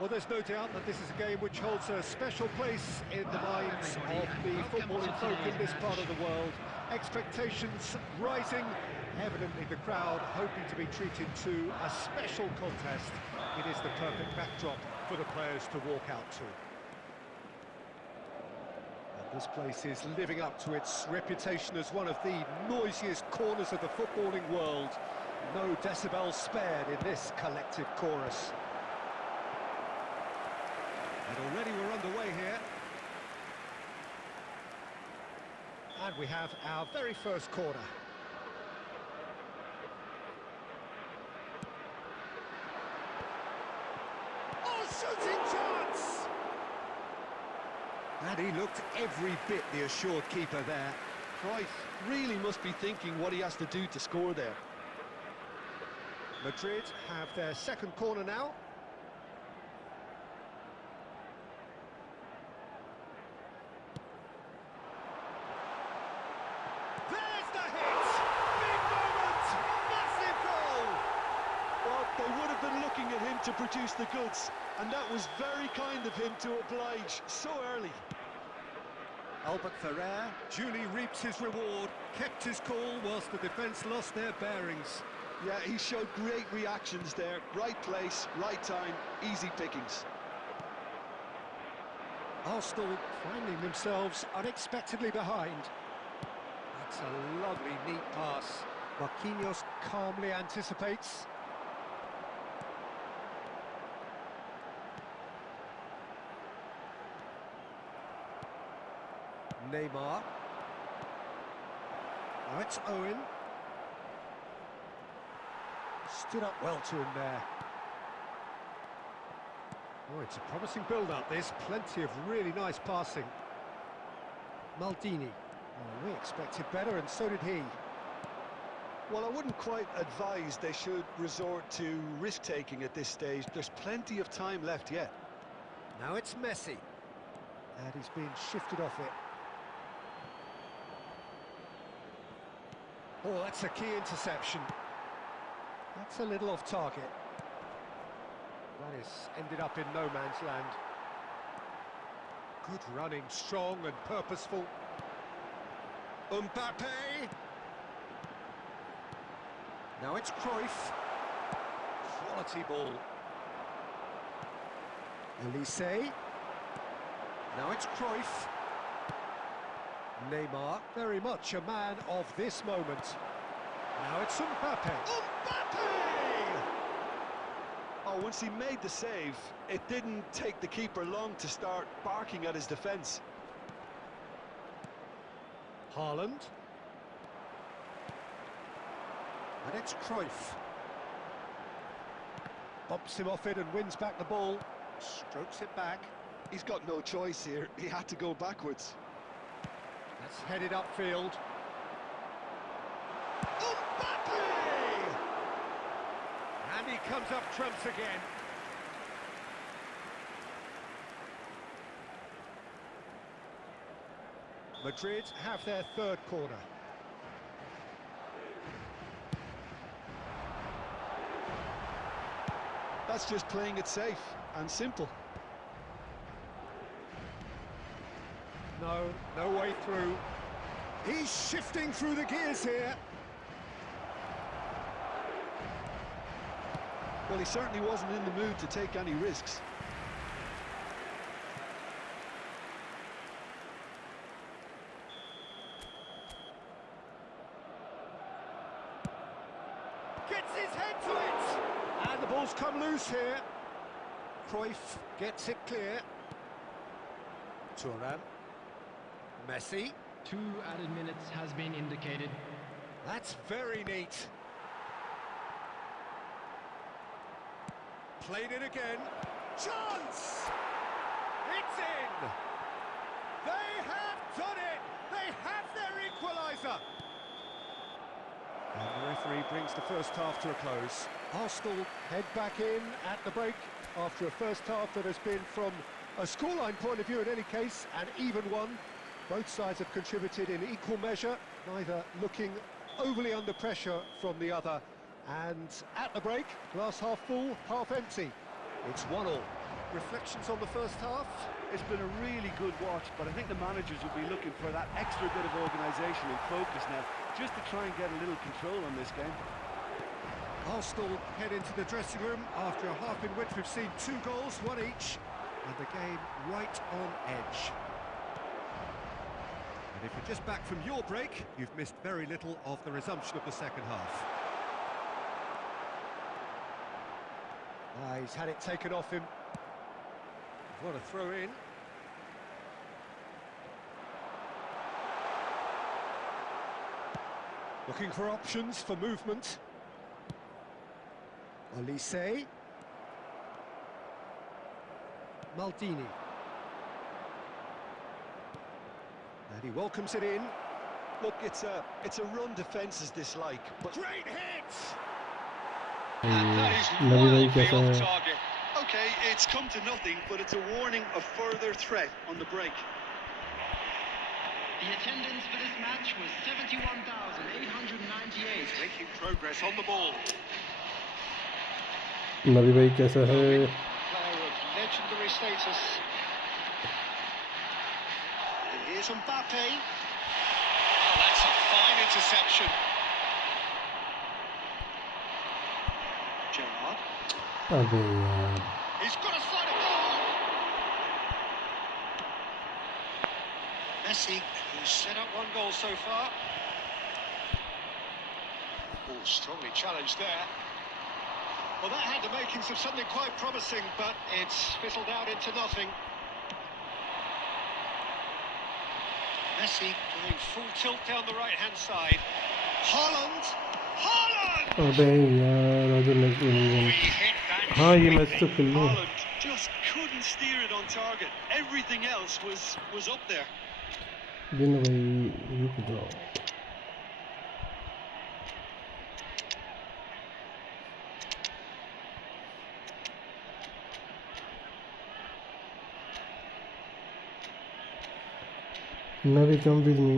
Well, there's no doubt that this is a game which holds a special place in the minds of the footballing folk in this part of the world. Expectations rising, evidently the crowd hoping to be treated to a special contest. It is the perfect backdrop for the players to walk out to. And this place is living up to its reputation as one of the noisiest corners of the footballing world. No decibels spared in this collective chorus. And already we're underway here. And we have our very first corner. Oh, shooting chance! And he looked every bit the assured keeper there. Cruyff really must be thinking what he has to do to score there. Madrid have their second corner now. There's the hit! Big moment! Massive goal! Well, they would have been looking at him to produce the goods, and that was very kind of him to oblige so early. Albert Ferrer duly reaps his reward, kept his cool whilst the defence lost their bearings. Yeah, he showed great reactions there. Right place, right time, easy pickings. Arsenal finding themselves unexpectedly behind. That's a lovely, neat pass. Marquinhos calmly anticipates. Neymar. Now it's Owen. Stood up well to him there. Oh, it's a promising build-up, this. Plenty of really nice passing. Maldini. Oh, we expected better, and so did he. Well, I wouldn't quite advise they should resort to risk-taking at this stage. There's plenty of time left yet. Now it's Messi. And he's being shifted off it. Oh, that's a key interception. That's a little off target. That is ended up in no man's land. Good running, strong and purposeful. Mbappe! Now it's Cruyff. Quality ball. Elise. Now it's Cruyff. Neymar, very much a man of this moment. Now it's Mbappe. Mbappe! Oh, once he made the save, it didn't take the keeper long to start barking at his defence. Haaland. And it's Cruyff. Bumps him off it and wins back the ball. Strokes it back. He's got no choice here. He had to go backwards. That's headed upfield. Mbappe! And he comes up trumps again. Madrid have their third corner. That's just playing it safe and simple. No way through. He's shifting through the gears here. Well, he certainly wasn't in the mood to take any risks. Gets his head to it! And the ball's come loose here. Cruyff gets it clear. Thuram. Messi. 2 added minutes has been indicated. That's very neat. Played it again. Chance! It's in! They have done it! They have their equaliser! And the referee brings the first half to a close. Arsenal head back in at the break after a first half that has been, from a scoreline point of view in any case, an even one. Both sides have contributed in equal measure, neither looking overly under pressure from the other. And at the break, glass half full, half empty. It's 1-1. reflections on the first half? It's been a really good watch, but I think the managers will be looking for that extra bit of organisation and focus now, just to try and get a little control on this game. Arsenal head into the dressing room after a half in which we've seen 2 goals, 1 each, and the game right on edge. And if you're just back from your break, you've missed very little of the resumption of the second half. He's had it taken off him. What a throw in. Looking for options for movement. Olise. Maldini. And he welcomes it in. Look, it's a run defence's dislike, but Great hit! and that is Nobody wildly gets off a- target. Okay, it's come to nothing, but it's a warning of further threat on the break. The attendance for this match was 71,898. Making progress on the ball. नबी भाई कैसा है? Player of legendary status. And here's Mbappe. Oh, that's a fine interception. Gerrard. अबे यार He's got a side of goal. Messi, who's set up 1 goal so far. Oh, strongly challenged there. Well, that had the makings of something quite promising, but it's fizzled out into nothing. Messi going full tilt down the right-hand side. Haaland! Haaland! अबे यार अगर He नहीं hit that हाँ ये straight. Match तो खेल लो Haaland just couldn't steer it on target. Everything else was up there. दिन भाई रुक जाओ नबी come with me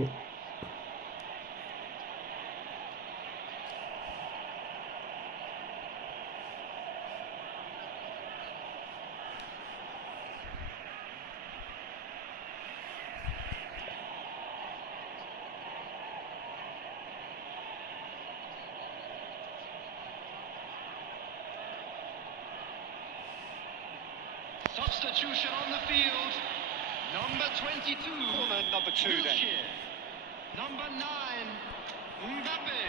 Substitution on the field. Number 22. Corner number 2 then. Wilshere. Number 9. Mbappe.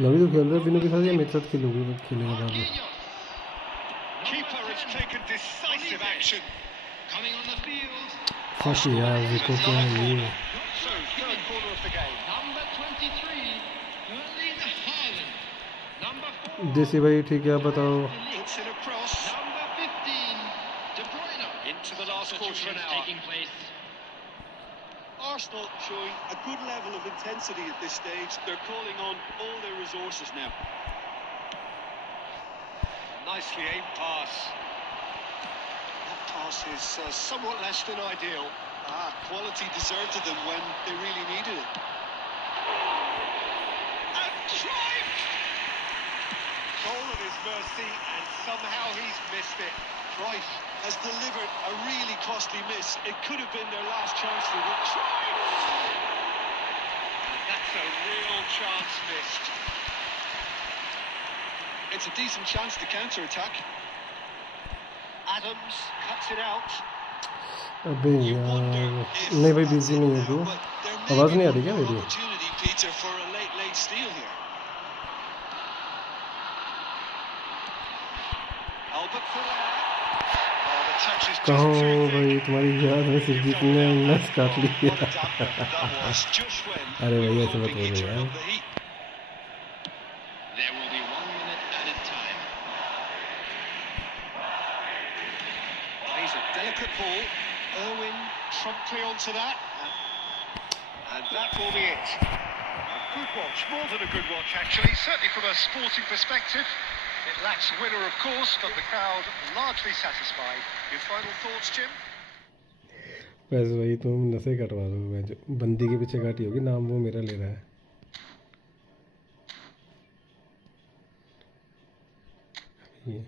नबी तो खेल रहा है बिना के साथ या मेरे साथ खेलोगे खेलेगा बाद में Marquinhos. Keeper has taken decisive action. Coming on the field. Fuck यार देखो क्या है ये So, third corner of the game. Number 23. Erling Haaland. Number 4. देसी भाई ठीक है आप बताओ It's in a cross. Number 15. De Bruyne. Into the last quarter of an Substitutions hour. taking place. Arsenal showing a good level of intensity at this stage. They're calling on all their resources now. Nicely aimed pass. That pass is somewhat less than ideal. Quality deserted them when they really needed it. And drive! Goal at his mercy, and somehow he's missed it. Cruyff has delivered a really costly miss. It could have been their last chance to win. That's a real chance missed. It's a decent chance to counter-attack. Adams cuts it out. अबे यार नहीं भाई busy नहीं है तू आवाज़ नहीं आ रही क्या मेरी Opportunity, Peter, for a late steal here. Albert Fuller. Oh, the touch is just कहो too thick. भाई तुम्हारी याद में सिर्फ जीतने नस काट लिया What a damper that was, just when अरे we भैया were ऐसे मत hoping he'd बोलो turn यार up the heat. There will be 1 minute added time. Plays a delicate ball. Irwin promptly onto that. And that will be it. A good watch, more than a good watch actually, certainly from a sporting perspective. It lacks a winner of course, but the crowd largely satisfied. Your final thoughts, Jim? बस भाई तुम नशे कटवा दो मैं जो बंदी के पीछे काटी होगी नाम वो मेरा ले रहा है ये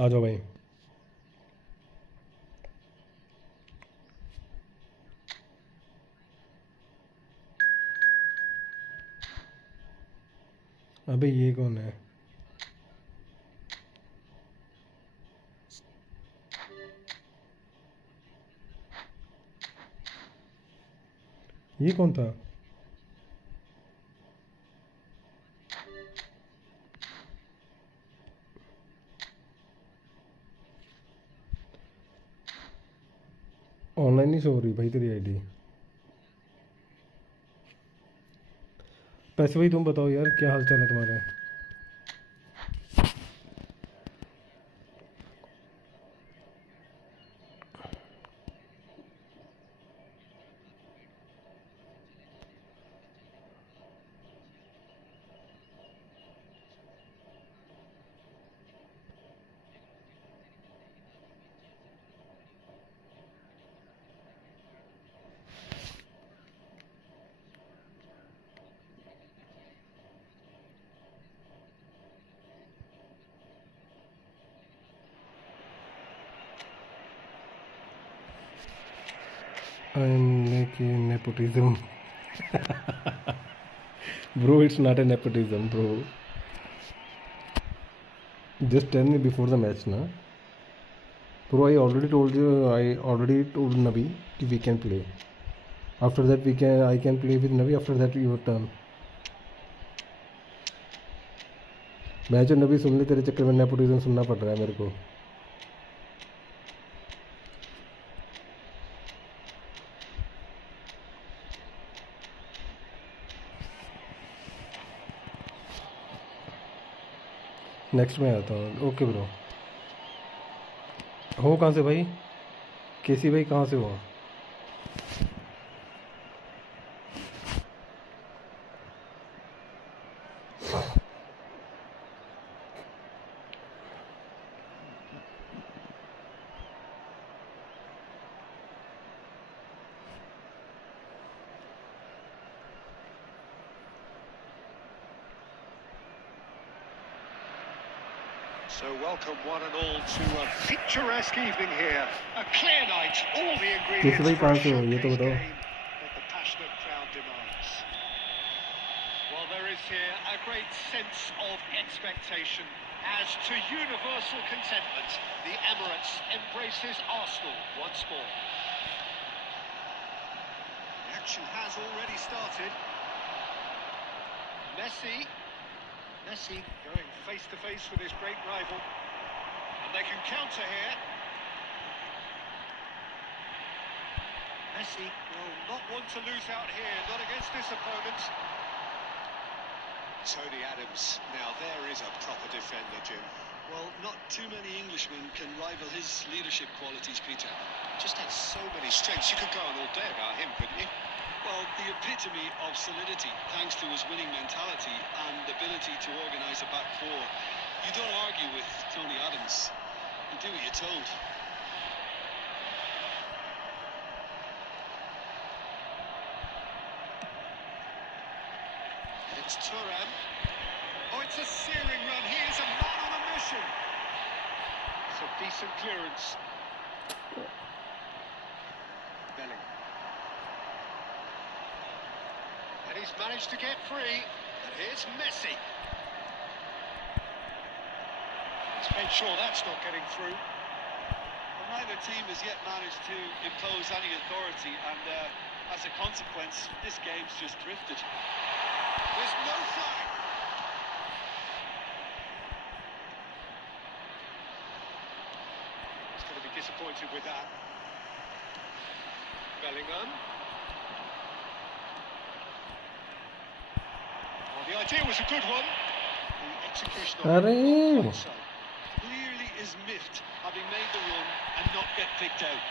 आ जाओ भाई। अबे ये कौन है? ये कौन था? ऑनलाइन नहीं शो हो रही भाई तेरी आईडी। पैसे भाई तुम बताओ यार, क्या हाल चाल है तुम्हारे? I'm making nepotism. Bro, it's not a nepotism, bro. Just tell me before the match, na. Bro, I already told Nabi कि we can play. After that I can play with Nabi. After that your turn. मैं जो नबी सुन ले, तेरे चक्कर में nepotism सुनना पड़ रहा है मेरे को। नेक्स्ट में आता हूँ। Okay bro. हो कहाँ से भाई? केसी भाई कहाँ से हो? So welcome one and all to a picturesque evening here. A clear night, all the ingredients for a showcase game that the passionate crowd demands. Well, there is here a great sense of expectation. As to universal contentment, the Emirates embraces Arsenal once more. The action has already started. Messi going face-to-face with his great rival. And they can counter here. Messi will not want to lose out here, not against this opponent. Tony Adams, now there is a proper defender, Jim. Well, not too many Englishmen can rival his leadership qualities, Peter. Just had so many strengths. You could go on all day about him, couldn't you? Well, the epitome of solidity, thanks to his winning mentality and ability to organise a back four. You don't argue with Tony Adams. You do what you're told. It's Turnip. Oh, it's a searing run. He is a man on a mission. It's a decent clearance. Bellingham. And he's managed to get free. And here's Messi. He's made sure that's not getting through. Well, neither team has yet managed to impose any authority, and as a consequence, this game's just drifted. There's no flag. He's going to be disappointed with that. Bellingham. Well, the idea was a good one. The execution of it not so. Clearly is miffed, having made the run and not get picked out.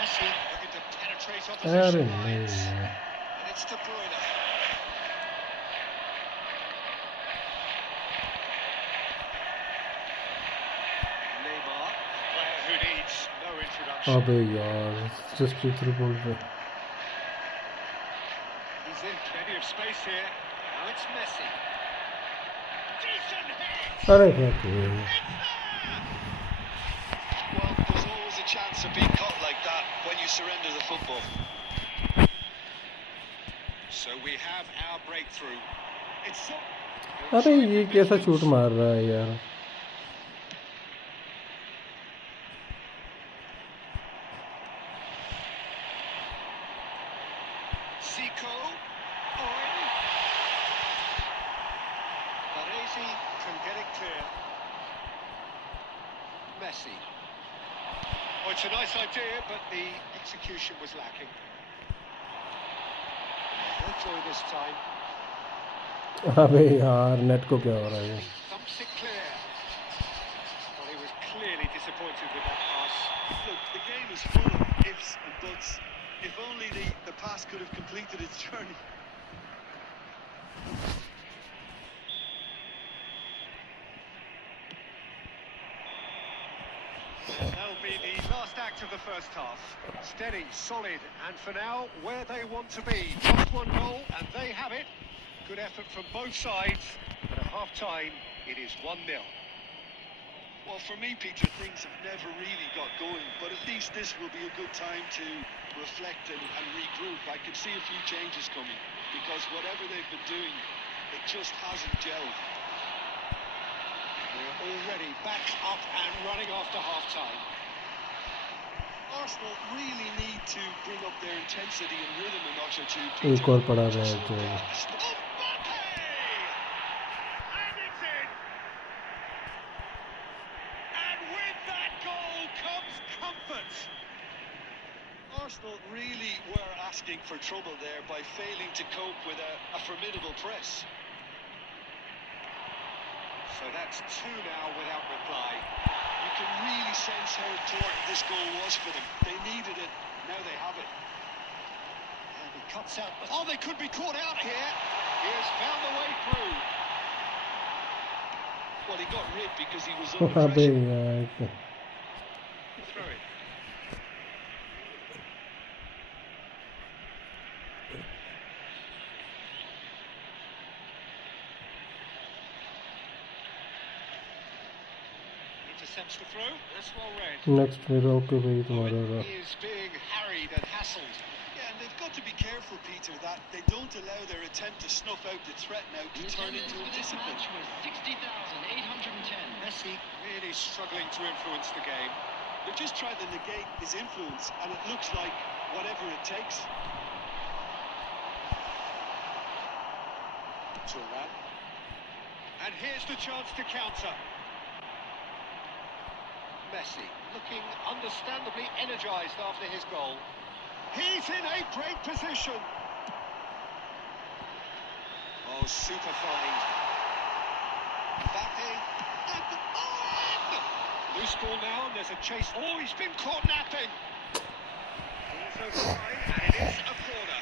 Messi looking to penetrate opposition lines. And it's De Bruyne. Neymar, a player who needs no introduction. अबे यार, just through ball पे। He's in, plenty of space here. Now it's Messi. Decent hit! अरे बाप रे Well, there's always a chance of being caught like that when you surrender the football. So we have our breakthrough. It's so... अरे ये कैसा shoot मार रहा है यार Zico. Oi. Baresi can get it clear. Messi. Oh, it's a nice idea, but the execution was lacking. He'll throw this time. अबे यार net को क्या हो रहा है Thumps it clear. Well, he was clearly disappointed with that pass. Look, the game is full of ifs and buts. If only the pass could have completed its journey. That'll be the last act of the first half. Steady, solid, and for now, where they want to be. Just one goal, and they have it. Good effort from both sides, but at half-time, it is 1-0. Well, for me, Peter, things have never really got going, but at least this will be a good time to reflect and regroup. I can see a few changes coming, because whatever they've been doing, it just hasn't gelled. We're already back up and running after half-time. Arsenal really need to bring up their intensity and rhythm a notch or two, एक और पड़ा Peter. रहा है तो And it's in! And with that goal comes comfort. Arsenal really were asking for trouble there by failing to cope with a formidable press. So that's two now without reply. You can really sense how important this goal was for them. They needed it, now they have it. And he cuts out. Oh, they could be caught out here. He has found the way through. Well, he got rid because he was under अबे pressure. यार Throw it. Intercepts the throw. That's well read. Next मेरा okay भाई तुम्हारा He is being harried and hassled. Yeah, and they've got to be careful, Peter, that they don't allow their attempt to snuff out the threat now to turn into a discipline. 60,810. Messi really struggling to influence the game. They're just trying to negate his influence, and it looks like whatever it takes. Turan. And here's the chance to counter. Messi looking understandably energised after his goal. He's in a great position. Oh, super find. Mbappe. And loose ball now, and there's a chase. Oh, he's been caught napping. Here's a try, and it is a corner.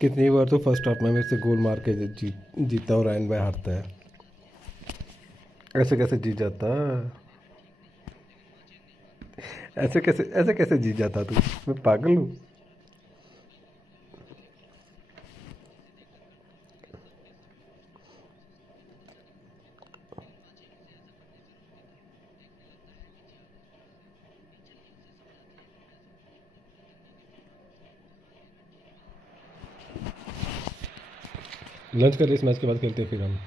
कितनी बार तो first half में मेरे से गोल मार के जीता और and में हारता है। ऐसे कैसे जीत जाता? ऐसे कैसे जीत जाता तू? मैं पागल हूँ? लंच कर इस मैच के बाद खेलते हैं फिर हम।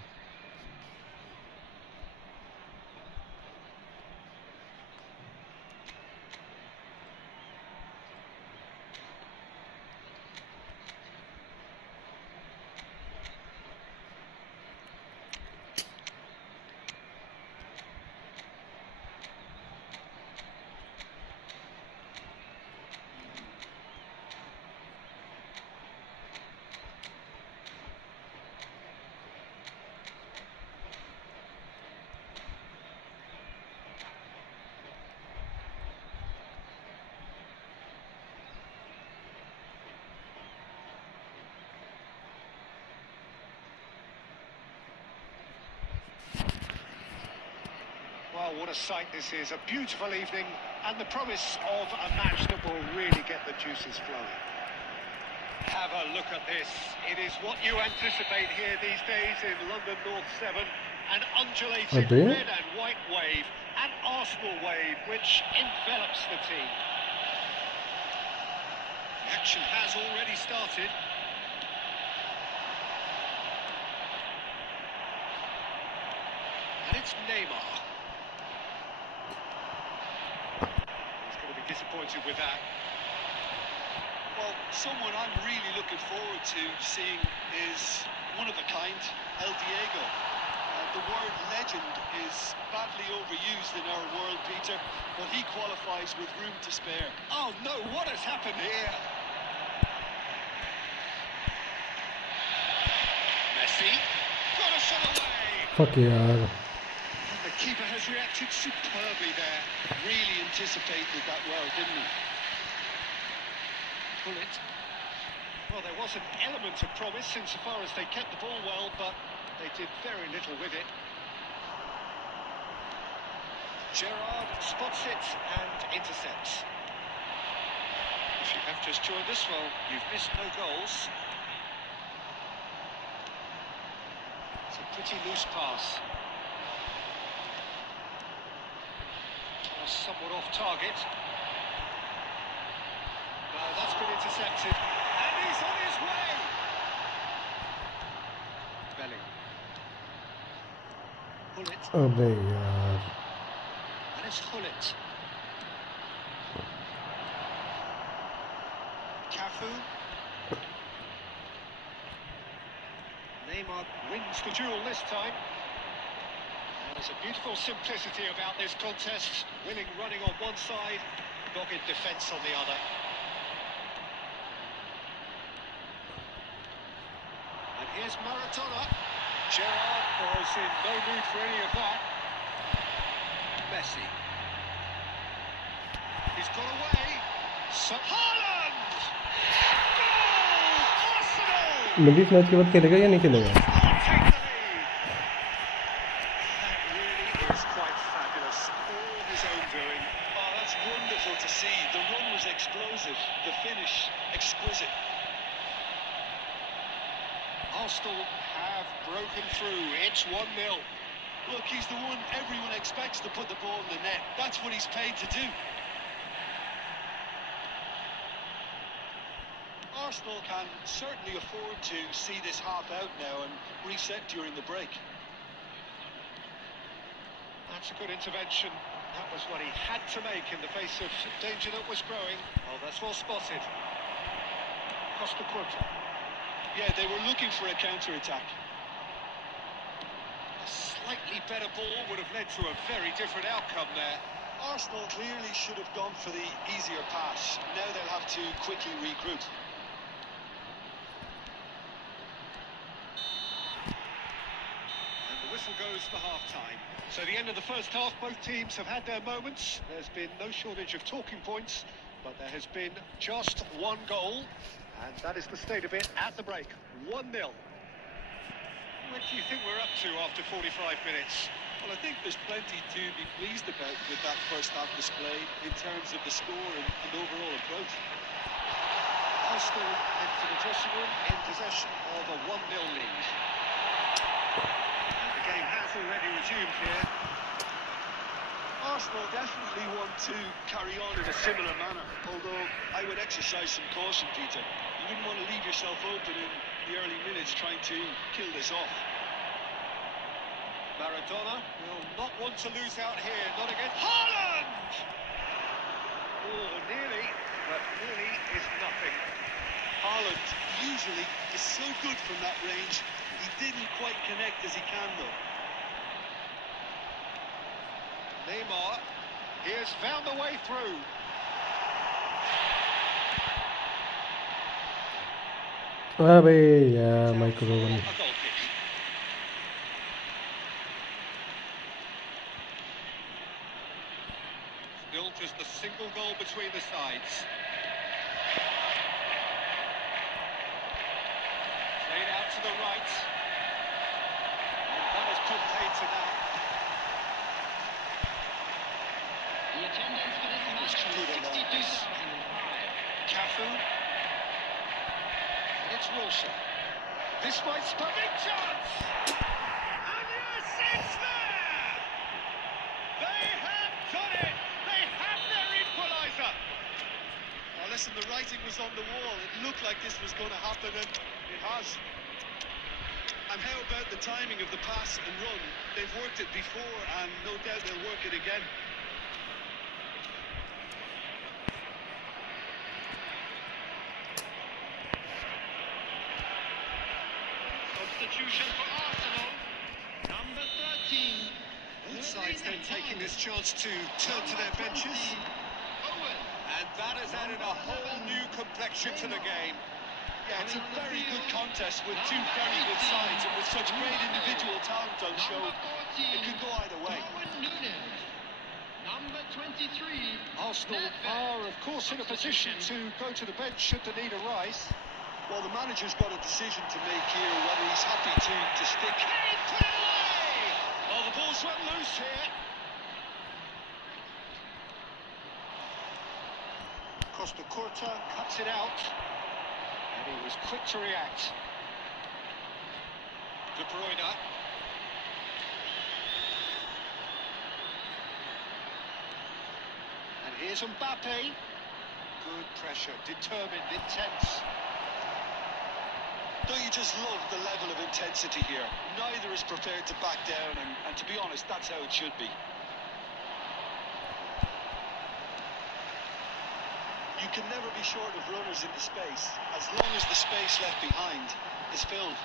Well, what a sight this is. A beautiful evening and the promise of a match that will really get the juices flowing. Have a look at this. It is what you anticipate here these days in London North 7. An undulating red and white wave, an Arsenal wave which envelops the team. The action has already started. And it's Neymar. Disappointed with that. Well, someone I'm really looking forward to seeing is one of a kind, El Diego. The word legend is badly overused in our world, Peter, but he qualifies with room to spare. Oh no, what has happened here? Messi got a shot away. Fuck yeah. The keeper has reacted superbly there. Really anticipated that well, didn't he? Pull it. Well, there was an element of promise insofar as they kept the ball well, but they did very little with it. Gerrard spots it and intercepts. If you have just joined us, well, you've missed no goals. It's a pretty loose pass. Somewhat off target. Well, that's been intercepted. And he's on his way! Belling. Hullet. अबे यार. And it's Hullet. Cafu. Neymar wins the duel this time. There's a beautiful simplicity about this contest. Winning running on one side, dogged defence on the other. And here's Maradona. Gerrard was in no mood for any of that. Messi. He's got away. Haaland! Goal! Arsenal! नबी इस match के बाद खेलेगा या नहीं खेलेगा? Arsenal have broken through. It's 1-0. Look, he's the one everyone expects to put the ball in the net. That's what he's paid to do. Arsenal can certainly afford to see this half out now and reset during the break. That's a good intervention. That was what he had to make in the face of danger that was growing. Oh, that's well spotted. Costa Curta. Yeah, they were looking for a counter-attack. A slightly better ball would have led to a very different outcome there. Arsenal clearly should have gone for the easier pass. Now they'll have to quickly regroup. And the whistle goes for half-time. So the end of the first half, both teams have had their moments. There's been no shortage of talking points, but there has been just one goal. And And that is the state of it at the break. 1-0. What do you think we're up to after 45 minutes? Well, I think there's plenty to be pleased about with that first half display in terms of the score and overall approach. Arsenal into the dressing room in possession of a 1-0 lead. And the game has already resumed here. Arsenal definitely want to carry on in a similar manner, although I would exercise some caution, Peter. You wouldn't want to leave yourself open in the early minutes trying to kill this off. Maradona will not want to lose out here, not against Haaland! Oh, nearly, but nearly is nothing. Haaland usually is so good from that range. He didn't quite connect as he can, though. Neymar, he has found a way through. Michael Owen. A goal kick. Still just a single goal between the sides. Played out to the right. And that has put paid to that. The attendance for this match is 62,005. Cafu. And it's Wilshere. This might spur big chance! And yes, it's there! They have done it! They have their equaliser! Now listen, the writing was on the wall. It looked like this was going to happen, and it has. And how about the timing of the pass and run? They've worked it before, and no doubt they'll work it again. Substitution for Arsenal. Number 13. Both sides then taking this chance to turn to their benches. Owen. And that has added a whole new complexion to the game. Yeah, it's a very good contest with two very good sides, and with such great individual talent on show, it could go either way. Number 23. Arsenal are, of course, in a position to go to the bench should the need arise. Well, the manager's got a decision to make here, whether he's happy to stick. Hey, put it away! Oh, the ball's run loose here. Costa Curta cuts it out. And he was quick to react. De Bruyne. And here's Mbappe. Good pressure, determined, intense. Don't you just love the level of intensity here? Neither is prepared to back down, and to be honest, that's how it should be. You can never be short of runners in the space, as long as the space left behind is filled.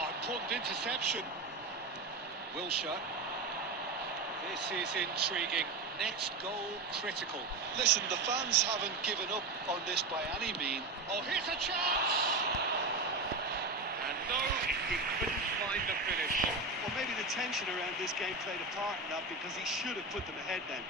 Oh, important interception. Wilshere. This is intriguing. Next goal, critical. Listen, the fans haven't given up on this by any means. Oh, here's a chance! And no, he couldn't find the finish. Well, maybe the tension around this game played a part in that, because he should have put them ahead then.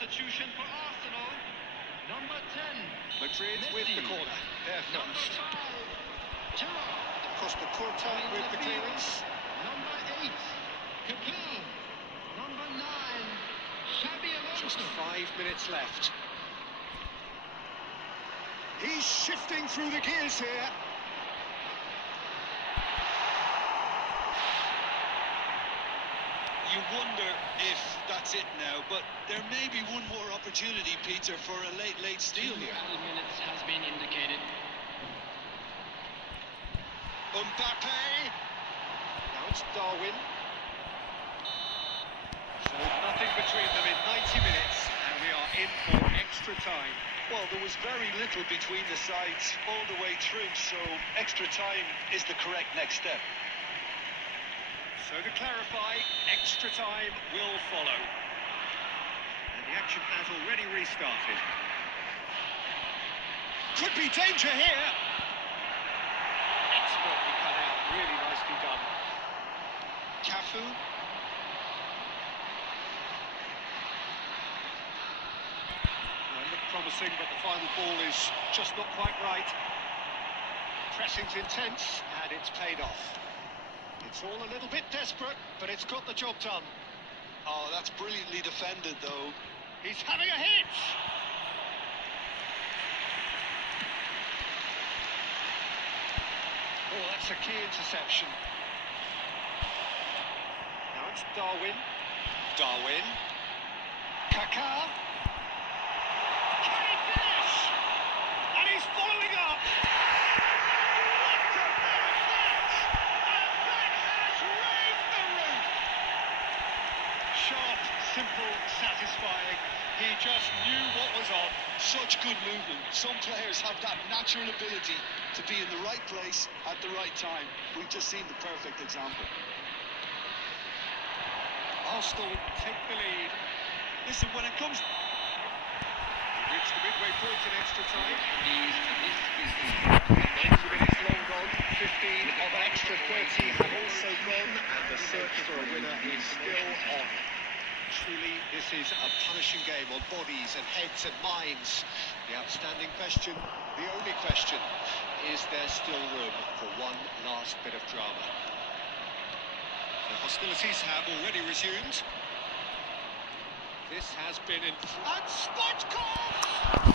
Substitution for Arsenal. Number 10. Madrid with the corner. They're Number first. 5. Gerrard. Costa Curta with the clearance. Number 8. Caputo. Number 9. Xabi Alonso. Just 5 minutes left. He's shifting through the gears here. You wonder if that's it now, but there may be one more opportunity, Peter, for a late steal 2 here. added minutes has been indicated. Mbappe. Now it's Darwin. So nothing between them in 90 minutes, and we are in for extra time. Well, there was very little between the sides all the way through, so extra time is the correct next step. So to clarify, extra time will follow. And the action has already restarted. Could be danger here. Expertly cut out, really nicely done. Cafu. Looked promising, but the final ball is just not quite right. Pressing's intense, and it's paid off. It's all a little bit desperate, but it's got the job done. Oh, that's brilliantly defended, though. He's having a hit! Oh, that's a key interception. Now it's Darwin. Darwin. Kaká. Can he finish? And he's following up. What about that? And that has raised the roof. Sharp, simple, satisfying. He just knew what was on. Such good movement. Some players have that natural ability to be in the right place at the right time. We've just seen the perfect example. Arsenal take the lead. Listen, when it comes... Reached the midway point in extra time. 90 90 minutes long gone, 15 of an extra 30 have also gone, and the search for a winner is still on. Truly, this is a punishing game on bodies and heads and minds. The outstanding question, the only question, is there still room for one last bit of drama? The hostilities have already resumed. This has been in... And Stoichkov!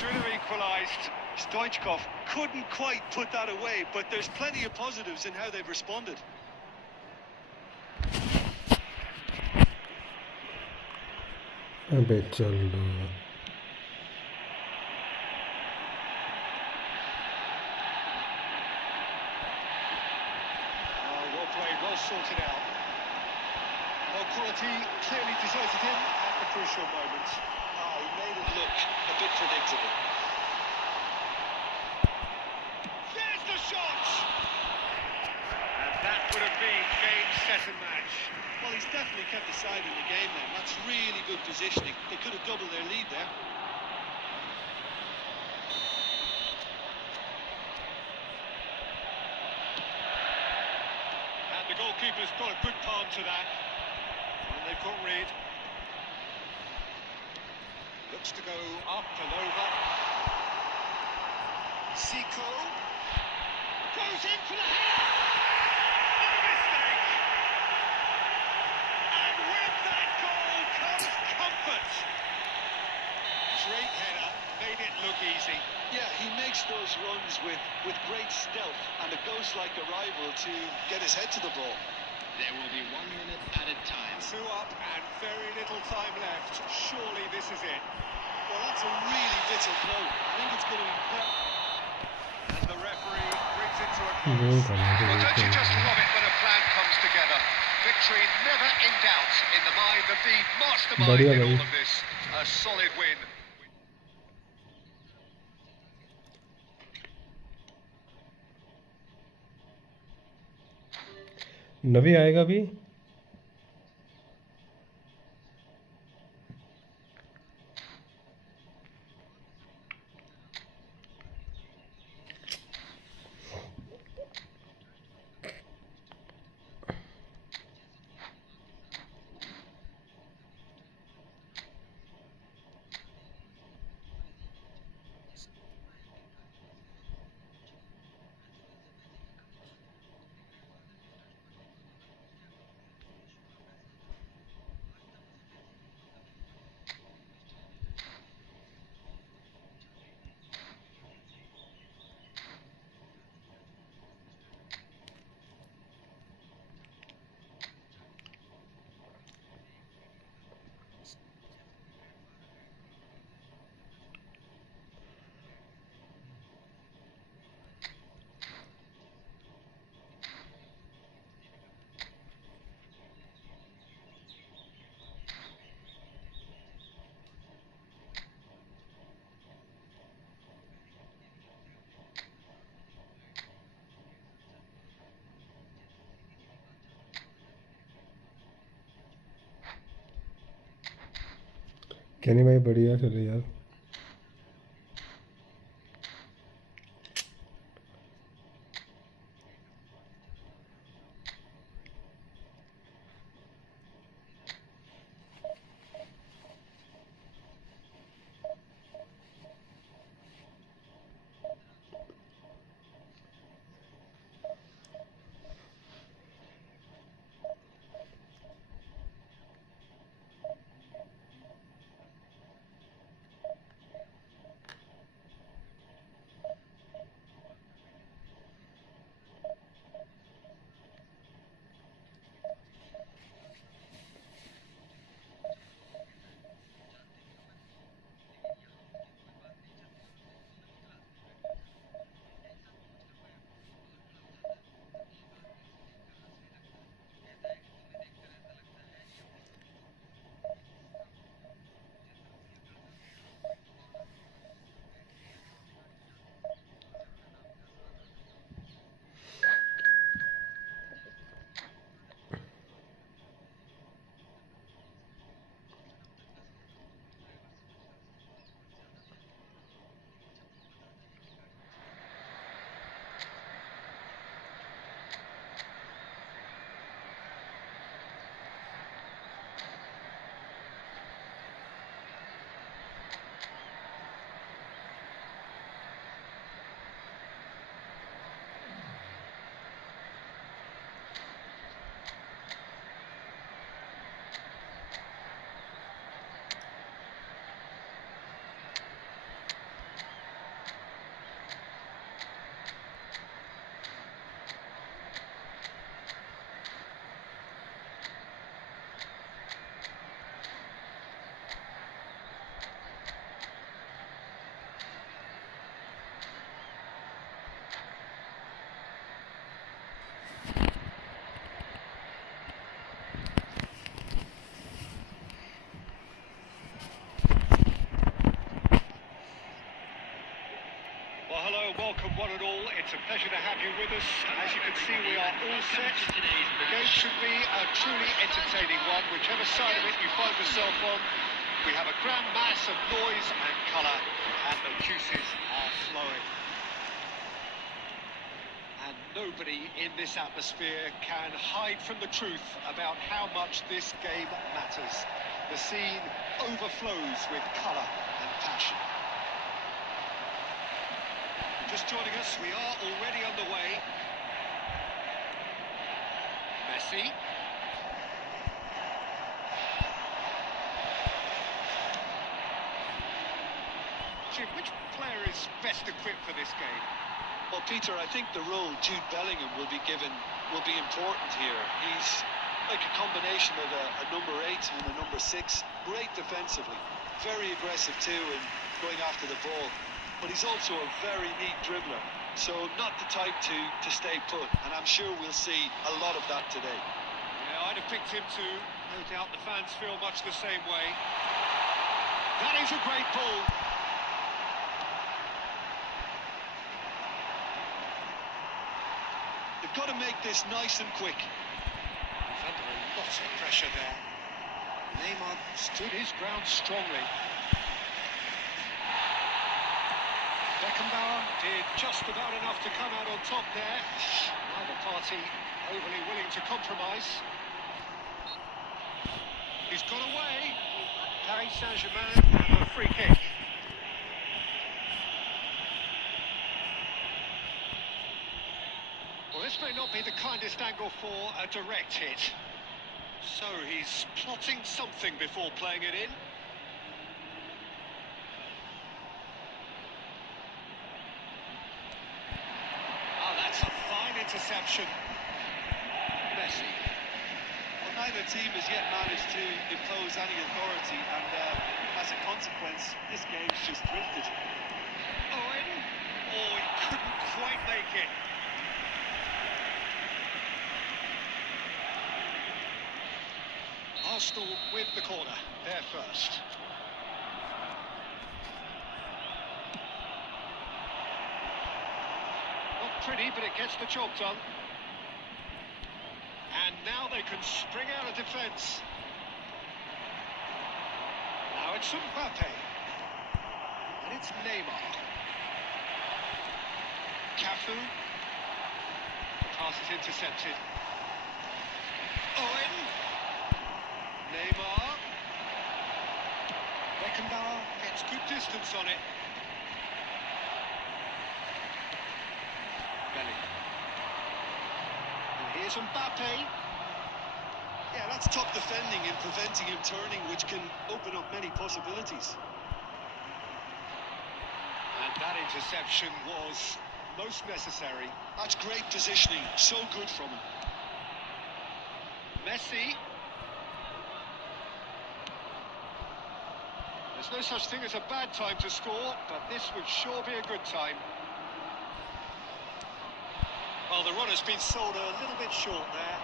Should have equalised. Stoichkov couldn't quite put that away, but there's plenty of positives in how they've responded. अबे चल Well played, well sorted out. Well, quality clearly deserted him at the crucial moment. Oh, he made it look a bit predictable. There's the shot! And that would have been game, set and match. Well, he's definitely kept the side in the game then. That's really good positioning. They could have doubled their lead there. And the goalkeeper's got a good palm to that. And they've got Reed. Looks to go up and over. Zico. Goes in for the header! No mistake! And with that goal comes comfort. Great header, made it look easy. Yeah, he makes those runs with great stealth, and it goes like a rival to get his head to the ball. There will be 1 minute added time. 2 up and very little time left. Surely this is it. Well, that's a really bitter blow. I think it's going to be... And the referee brings it to a वो close. करना Well, don't you just तो love it when a plan comes together? Victory never in doubt in the mind of the mastermind बढ़िया in all भाई of this. A solid win. नवी आएगा भी कहनी भाई बढ़िया चले यार. Welcome one and all, it's a pleasure to have you with us, and as you can see we are all set. The game should be a truly entertaining one, whichever side of it you find yourself on. We have a grand mass of noise and colour, and the juices are flowing. And nobody in this atmosphere can hide from the truth about how much this game matters. The scene overflows with colour and passion. Just joining us, we are already underway. Messi. Jim, which player is best equipped for this game? Well, Peter, I think the role Jude Bellingham will be given will be important here. He's like a combination of a number 8 and a number 6. Great defensively, very aggressive too in going after the ball. But he's also a very neat dribbler, so not the type to stay put, and I'm sure we'll see a lot of that today. Yeah, I'd have picked him too. No doubt the fans feel much the same way. That is a great ball. They've got to make this nice and quick. He's under a lot of pressure there. Neymar stood his ground strongly. Beckenbauer did just about enough to come out on top there. Neither party overly willing to compromise. He's got away. Paris Saint-Germain have a free kick. Well, this may not be the kindest angle for a direct hit. So he's plotting something before playing it in. Interception. Messi. Well, neither team has yet managed to impose any authority, and as a consequence, this game's just drifted. Owen. Oh, he couldn't quite make it. Arsenal with the corner. They're first. Pretty, but it gets the job done. And now they can spring out of defence. Now Now it's Mbappe. And it's Neymar. Cafu. Pass is intercepted. Owen. Neymar. Beckenbauer gets good distance on it. Belly. And here's Mbappe. Yeah, that's top defending and preventing him turning, which can open up many possibilities. And that interception was most necessary. That's great positioning, so good from him. Messi. There's no such thing as a bad time to score, but this would sure be a good time. Well, the runner's been sold a little bit short there.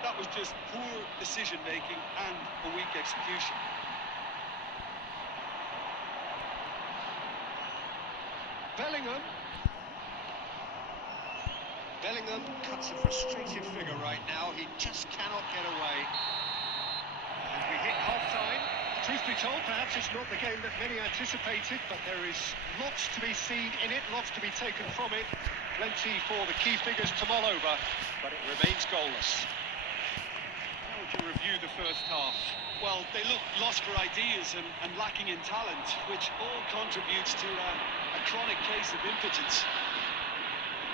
That was just poor decision-making and a weak execution. Bellingham. Bellingham cuts a frustrated figure right now. He just cannot get away. And we hit half-time. Truth be told, perhaps it's not the game that many anticipated, but there is lots to be seen in it, lots to be taken from it. Plenty for the key figures to mull over, but it remains goalless. How would you review the first half? Well, they look lost for ideas and lacking in talent, which all contributes to a chronic case of impotence.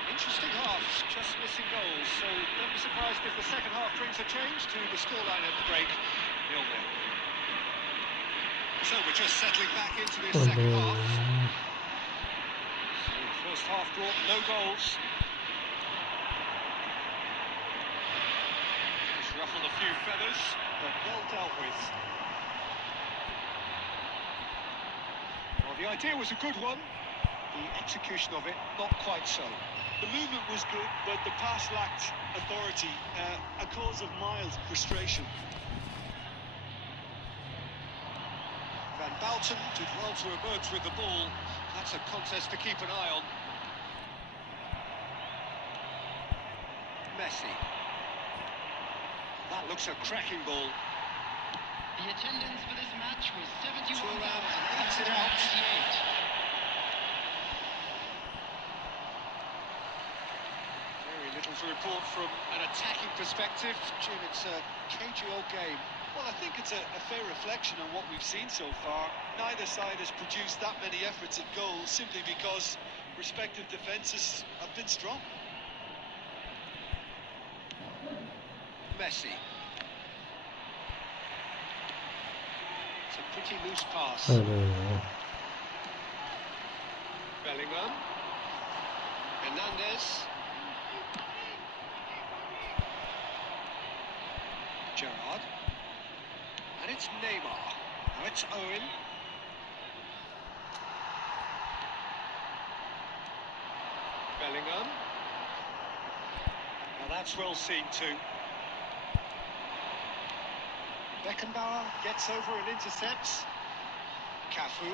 Interesting half, just missing goals, so don't be surprised if the second half brings a change to the scoreline at the break. 0-0. So we're just settling back into this second half. So the first half brought no goals. Just ruffled a few feathers, but well dealt with. Well, the idea was a good one. The execution of it, not quite so. The movement was good, but the pass lacked authority, a cause of mild frustration. Van Bouten did well to emerge with the ball. That's a contest to keep an eye on. Messi. That looks a cracking ball. The attendance for this match was Turan beats it out. 71,888. Very little to report from an attacking perspective. Jim, it's a cagey old game. Well, I think it's a fair reflection on what we've seen so far. Neither side has produced that many efforts at goals simply because respective defences have been strong. Messi. It's a pretty loose pass. Bellingham. Hernandez. Gerrard. And it's Neymar. Now it's Owen. Bellingham. Now that's well seen too. Beckenbauer gets over and intercepts. Cafu.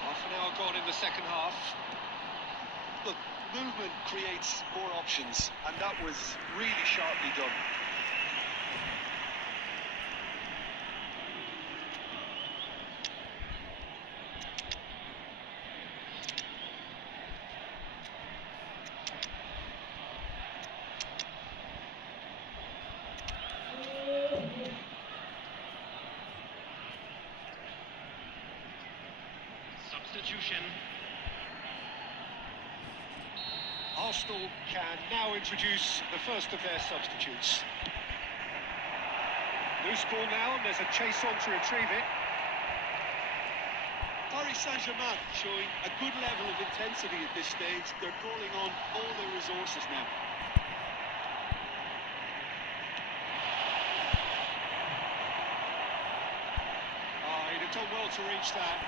Half an hour gone in the second half. Look, movement creates more options, and that was really sharply done. Substitution. Arsenal can now introduce the first of their substitutes. Loose ball now, and there's a chase on to retrieve it. Paris Saint-Germain showing a good level of intensity at this stage. They're calling on all their resources now. He'd have done well to reach that.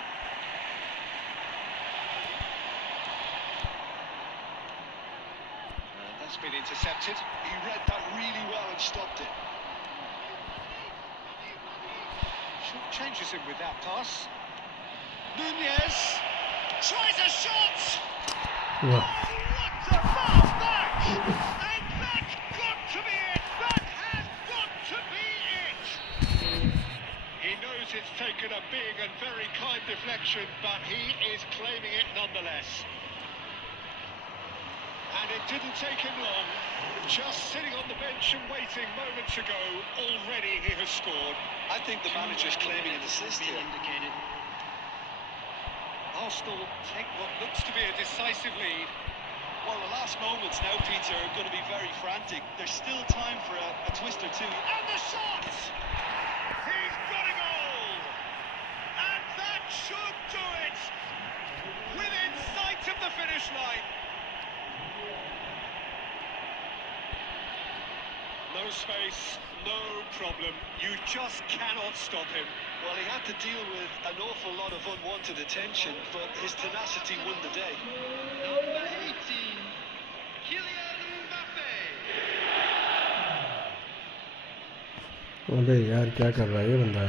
And that's been intercepted. He read that really well and stopped it. Short changes him with that pass. Nunez tries a shot! Yeah. Oh, what a pass that! And that's got to be it! That has got to be it! He knows it's taken a big and very kind deflection, but he is claiming it nonetheless. And it didn't take him long. Just sitting on the bench and waiting moments ago, already he has scored. I think the manager's claiming an assist here. Arsenal take what looks to be a decisive lead. Well, the last moments now, Peter, are going to be very frantic. There's still time for a twist or two. And the shot! He's got a goal! And that should do it! Within sight of the finish line. No space, no problem. You just cannot stop him. Well, he had to deal with an awful lot of unwanted attention, but his tenacity won the day. Number 18, Kylian Mbappe. अबे यार क्या कर रहा है ये बंदा?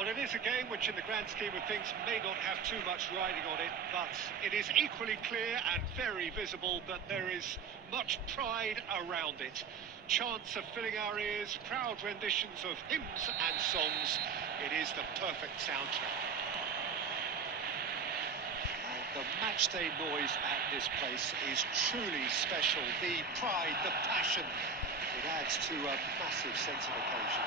Well, it is a game which in the grand scheme of things may not have too much riding on it, but it is equally clear and very visible that there is much pride around it. Chants are filling our ears, proud renditions of hymns and songs. It is the perfect soundtrack. And the matchday noise at this place is truly special. The pride, the passion, it adds to a massive sense of occasion.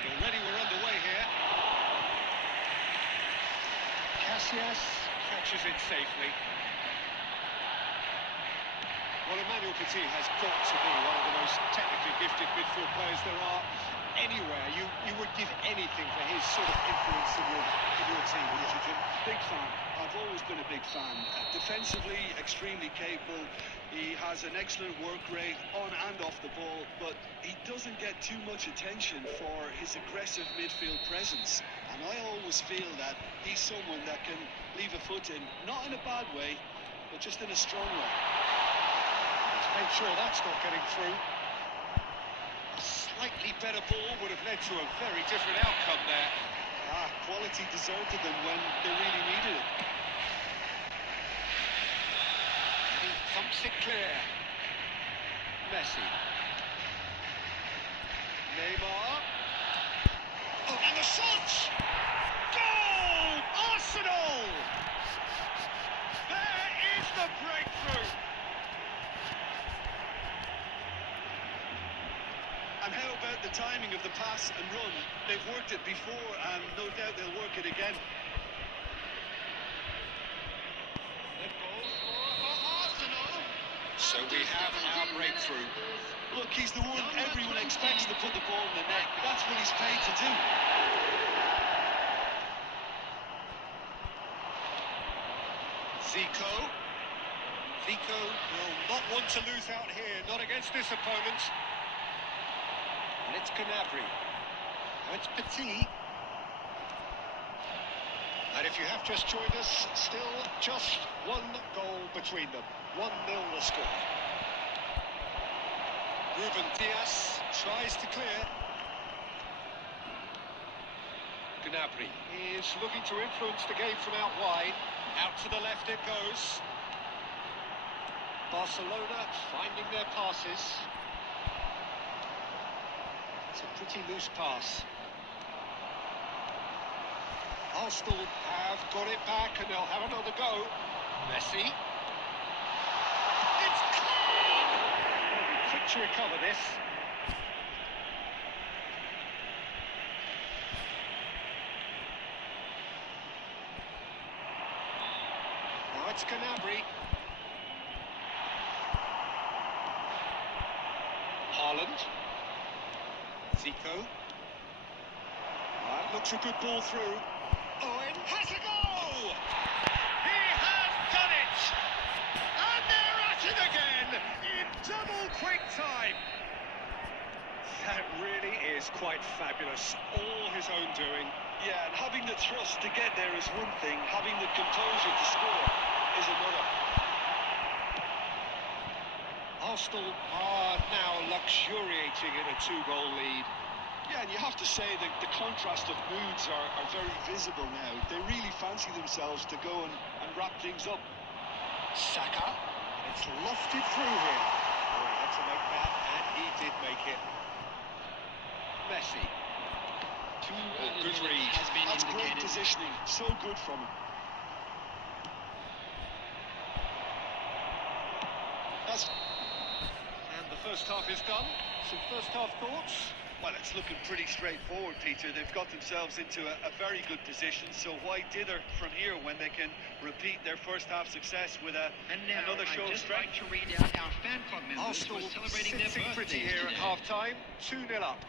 Already we're underway here. Casillas catches it safely. Well, Emmanuel Petit has got to be one of the most technically gifted midfield players there are anywhere. You would give anything for his sort of influence in your team, wouldn't you, Jim? Big fan. I've always been a big fan. Defensively, extremely capable. He has an excellent work rate on and off the ball, but he doesn't get too much attention for his aggressive midfield presence. And I always feel that he's someone that can leave a foot in, not in a bad way, but just in a strong way. Let's make sure that's not getting through. A slightly better ball would have led to a very different outcome there. Quality deserted them when they really needed it. He thumps it clear. Messi. Neymar. Oh, and the shot! Goal! Arsenal! There is the breakthrough. And how about about the timing of the pass and run. They've worked it before, and no doubt they'll work it again. So we have our breakthrough. Look, he's the one everyone expects to put the ball in the net. That's what he's paid to do. Zico will not want to lose out here, not against this opponent. And it's Gnabry. Now it's Petit. And if you have just joined us, still just one goal between them. 1-0 the score. Ruben Dias tries to clear. Gnabry is looking to influence the game from out wide. Out to the left it goes. Barcelona finding their passes. It's a pretty loose pass. Arsenal have got it back and they'll have another go. Messi. It's clean! They'll be quick to recover this. Now it's Gnabry. Haaland. Zico. That looks a good ball through. Owen has a goal! He has done it! And they're at it again in double quick time. That really is quite fabulous. All his own doing. Yeah, and having the thrust to get there is one thing. Having the composure to score is another. Arsenal are now luxuriating in a 2-goal lead. Yeah, and you have to say that the contrast of moods are very visible now. They really fancy themselves to go and wrap things up. Saka, it's lofted through him. Oh, he had to make that, and he did make it. Messi. Good read. That's great positioning. So good from him. And the first half is done. Some first half thoughts? Well, it's looking pretty straightforward, Peter. They've got themselves into a very good position, so why dither from here when they can repeat their first half success with another show of strength? Like to read out our fan club members Arsenal who are celebrating their sitting pretty birthdays here at today. half-time, 2-0 up.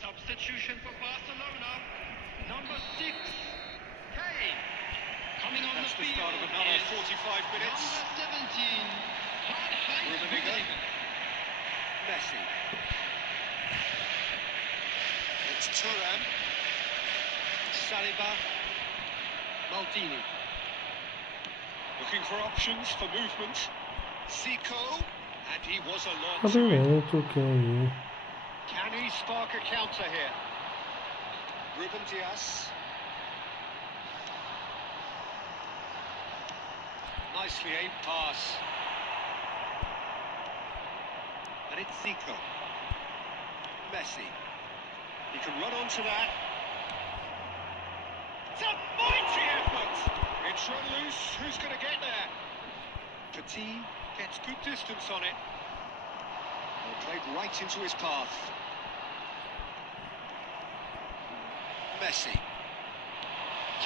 Substitution for Barcelona, number 6, Kane. Coming on That's the the field start of another is 45 minutes. number 17, Ruben. Messi. It's Turnip. Saliba. Maldini. Looking for options for movement. Zico. And he was along अबे to it. मैं तो क्या ये Can he spark a counter here? Ruben Dias. Nicely aimed pass. And it's Zico. Messi. He can run onto that. It's a mighty effort! It's run loose. Who's going to get there? Petit gets good distance on it. Well, played right into his path. Messi.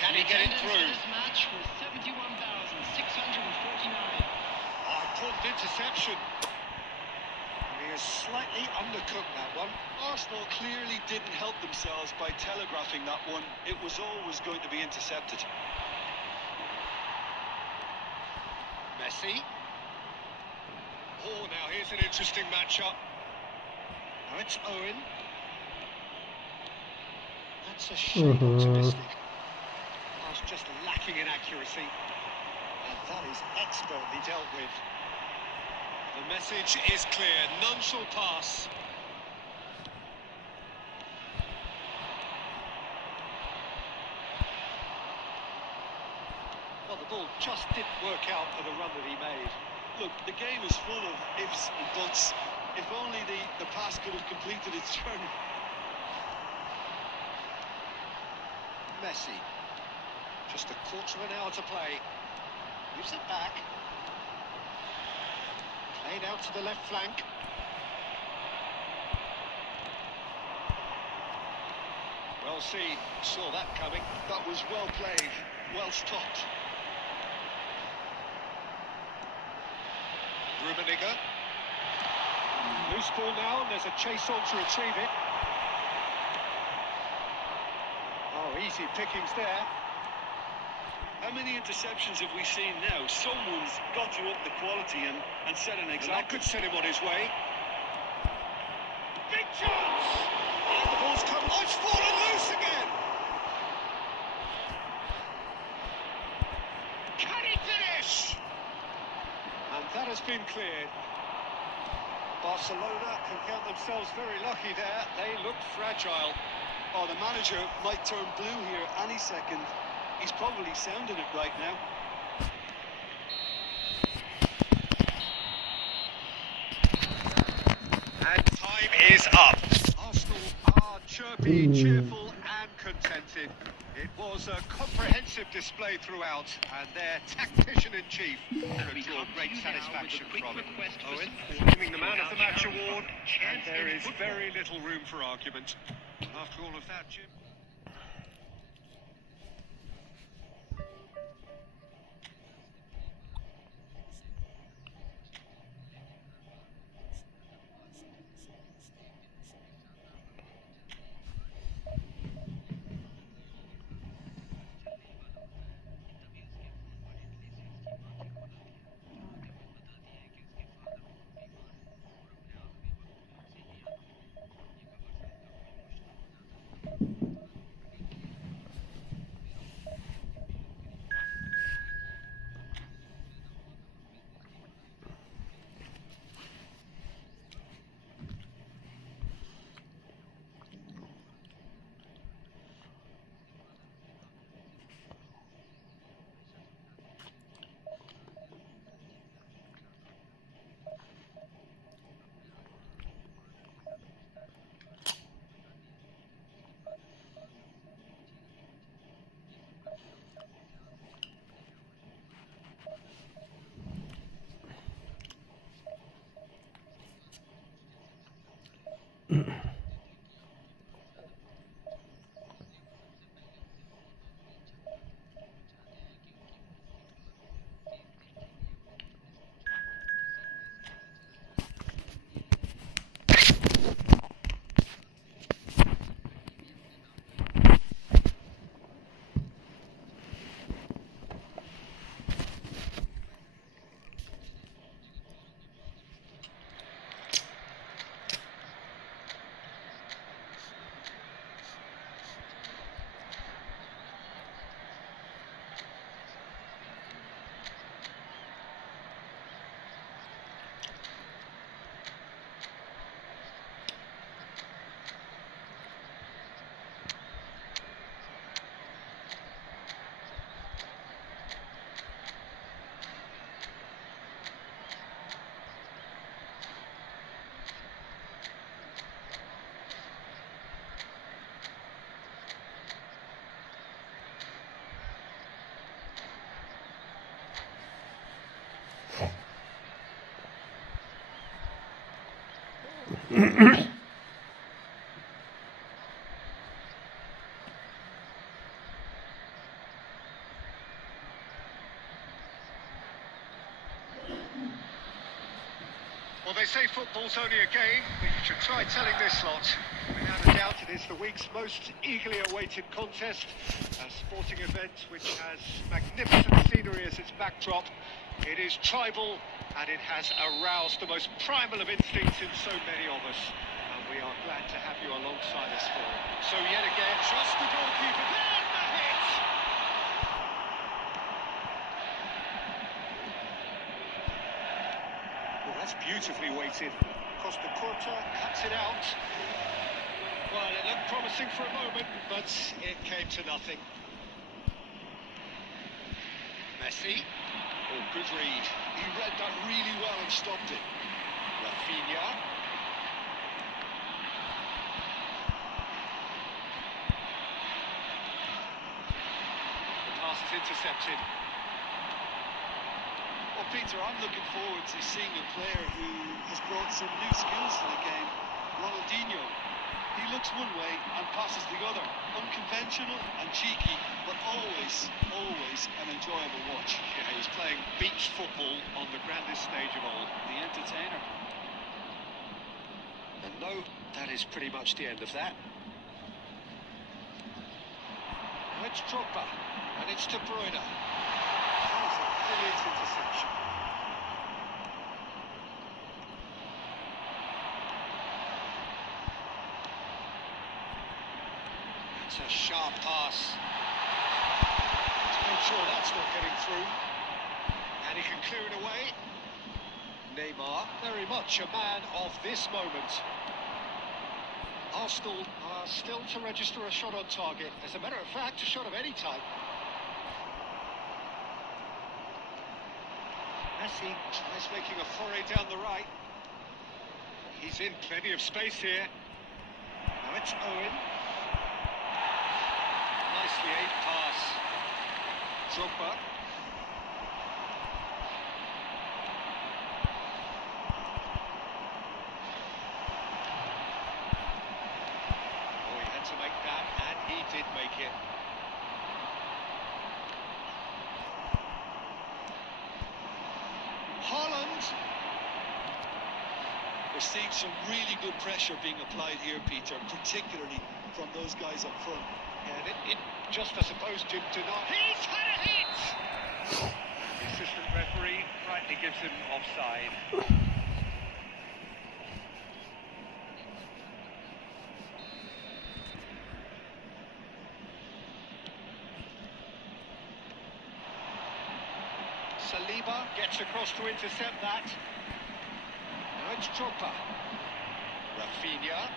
Can he get it through? This match was 71,649. Important interception. He has slightly undercooked that one. Arsenal clearly didn't help themselves by telegraphing that one. It was always going to be intercepted. Messi. Oh, now here's an interesting matchup. Now it's Owen. That's a shade optimistic. That's just lacking in accuracy. And that is expertly dealt with. The message is clear. None shall pass. Well, the ball just didn't work out for the run that he made. Look, the game is full of ifs and buts. If only the pass could have completed its journey. Messi. Just a quarter of an hour to play. Moves it back. Played out to the left flank. Well seen, saw that coming. That was well played, well stopped. Rummenigge. Loose ball now, and there's a chase on to retrieve it. Oh, easy pickings there. How many interceptions have we seen now? Someone's got to up the quality and set an And that example. could send him on his way. Big chance! And the ball's come. Oh, it's fallen loose again! Can he finish? And that has been cleared. Barcelona can count themselves very lucky there. They looked fragile. Oh, the manager might turn blue here any second. He's probably sounding it right now. And time is up. Arsenal are chirpy, cheerful and contented. It was a comprehensive display throughout, and their tactician-in-chief could draw great satisfaction from it. Owen is giving the Man of the Match award, and there is very little room for argument. After all of that, Jim... Well, they say football's only a game, but you should try telling this lot. Without a doubt, it is the week's most eagerly awaited contest, a sporting event which has magnificent scenery as its backdrop. It is tribal, and it has aroused the most primal of instincts in so many of us. And we are glad to have you alongside us for it. So yet again, trust the goalkeeper. There's the hit! Well, that's beautifully weighted. Costa Curta cuts it out. Well, it looked promising for a moment, but it came to nothing. Messi. Oh, good read. He read that really well and stopped it. Rafinha. intercepted. Well, Peter, I'm looking forward to seeing a player who has brought some new skills to the game. Ronaldinho. He looks one way and passes the other. Unconventional and cheeky, but always an enjoyable watch. Yeah, he's playing beach football on the grandest stage of all. The entertainer. And no, that is pretty much the end of that. Now it's Drogba, and it's De Bruyne. That was a brilliant interception. It's a sharp pass. To make sure that's not getting through. And he can clear it away. Neymar, very much a man of this moment. Arsenal are still to register a shot on target. As a matter of fact, a shot of any type. Messi tries making a foray down the right. He's in plenty of space here. Now it's Owen. Nicely aimed pass. Drogba. Oh, he had to make that, and he did make it. Holland. We're seeing some really good pressure being applied here, Peter, particularly from those guys up front. And it just, I suppose, Jim, to not... He's had a hit! The assistant referee rightly gives him offside. Saliba gets across to intercept that. Now it's Drogba. Rafinha.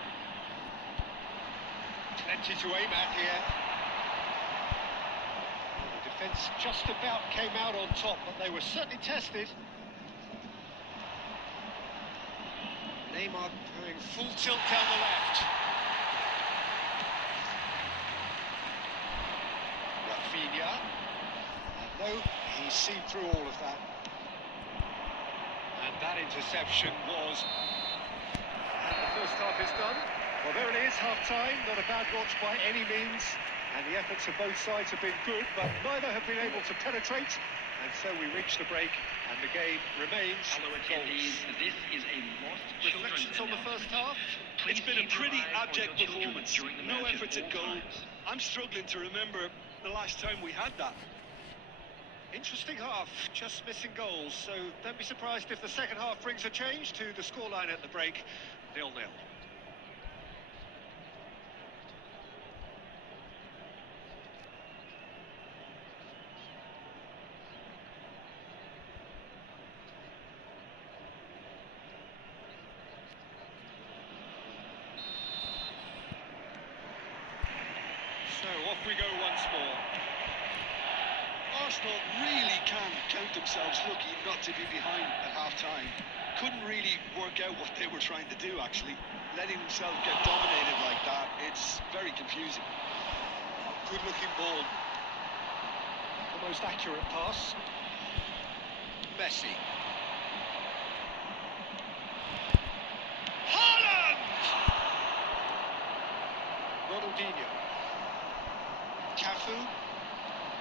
Plenty to aim at here. Well, the defence just about came out on top, but they were certainly tested. Neymar going full tilt down the left. Rafinha. And no, he's seen through all of that. And that interception was... And the first half is done. Well, there it is, half-time. Not a bad watch by any means. And the efforts of both sides have been good, but neither have been able to penetrate. And so we reach the break, and the game remains Hello attendees, this is a lost Reflections on the first half? It's been a pretty abject performance. No efforts at goal. I'm struggling to remember the last time we had that. Interesting half, just missing goals. So don't be surprised if the second half brings a change to the scoreline at the break, 0-0. So off we go once more. Arsenal really can count themselves lucky not to be behind at half-time. Couldn't really work out what they were trying to do, actually. Letting themselves get dominated like that, it's very confusing. Good-looking ball. The most accurate pass. Messi. Holland! Ronaldinho.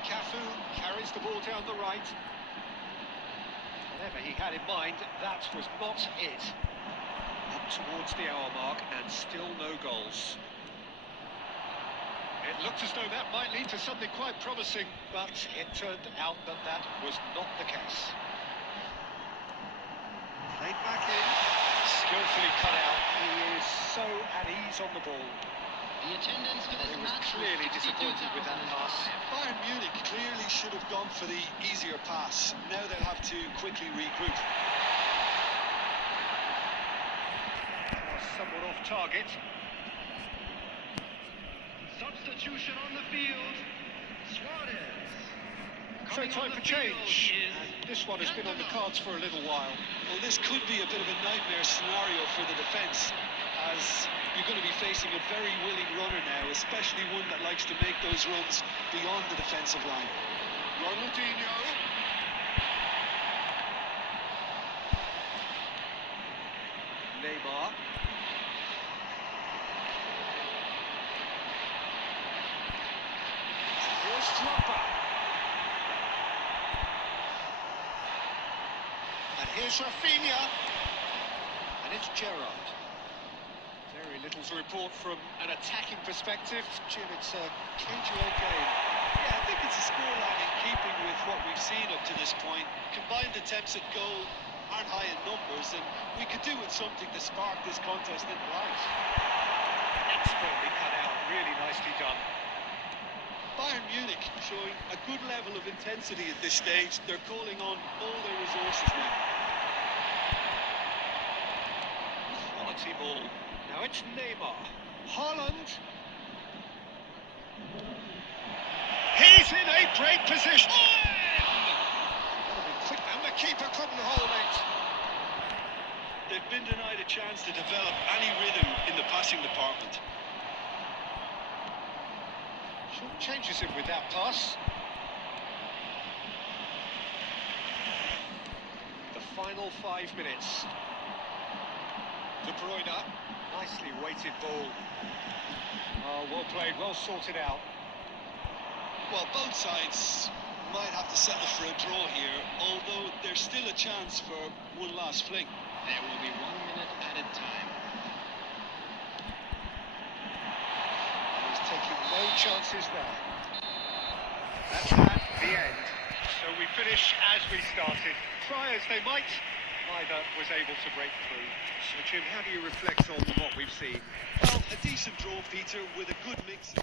Cafu carries the ball down the right. Whatever he had in mind, that was not it. Up towards the hour mark and still no goals. It looked as though that might lead to something quite promising, but it turned out that that was not the case. Played back in, skillfully cut out. He is so at ease on the ball. The attendance for this He was match clearly disappointed with that pass. Bayern Munich clearly should have gone for the easier pass. Now they'll have to quickly regroup. Somewhat off target. Substitution on the field. Suarez. So Coming time on for the field change. is And this one has been on the cards for a little while. Well, this could be a bit of a nightmare scenario for the defence, as you're going to be facing a very willing runner now, especially one that likes to make those runs beyond the defensive line. Ronaldinho. Neymar. Here's Drogba. And here's Rafinha. And it's Gerrard. Very little to report from an attacking perspective. Jim, it's a cagey old game. Yeah, I think it's a scoreline in keeping with what we've seen up to this point. Combined attempts at goal aren't high in numbers, and we could do with something to spark this contest into life. Expertly cut out, really nicely done. Bayern Munich showing a good level of intensity at this stage. They're calling on all their resources now. Quality ball. Now it's Neymar. Haaland. He's in a great position. Quick, and the keeper couldn't hold it. They've been denied a chance to develop any rhythm in the passing department. Short changes him with that pass. The final 5 minutes. De Bruyne, nicely weighted ball. Oh, well played, well sorted out. Well, both sides might have to settle for a draw here, although there's still a chance for one last fling. There will be 1 minute added time. He's taking no chances now. That's at the end. So we finish as we started. Try as they might, neither was able to break through. So Jim, how do you reflect on what we've seen? Well, a decent draw, Peter, with a good mix.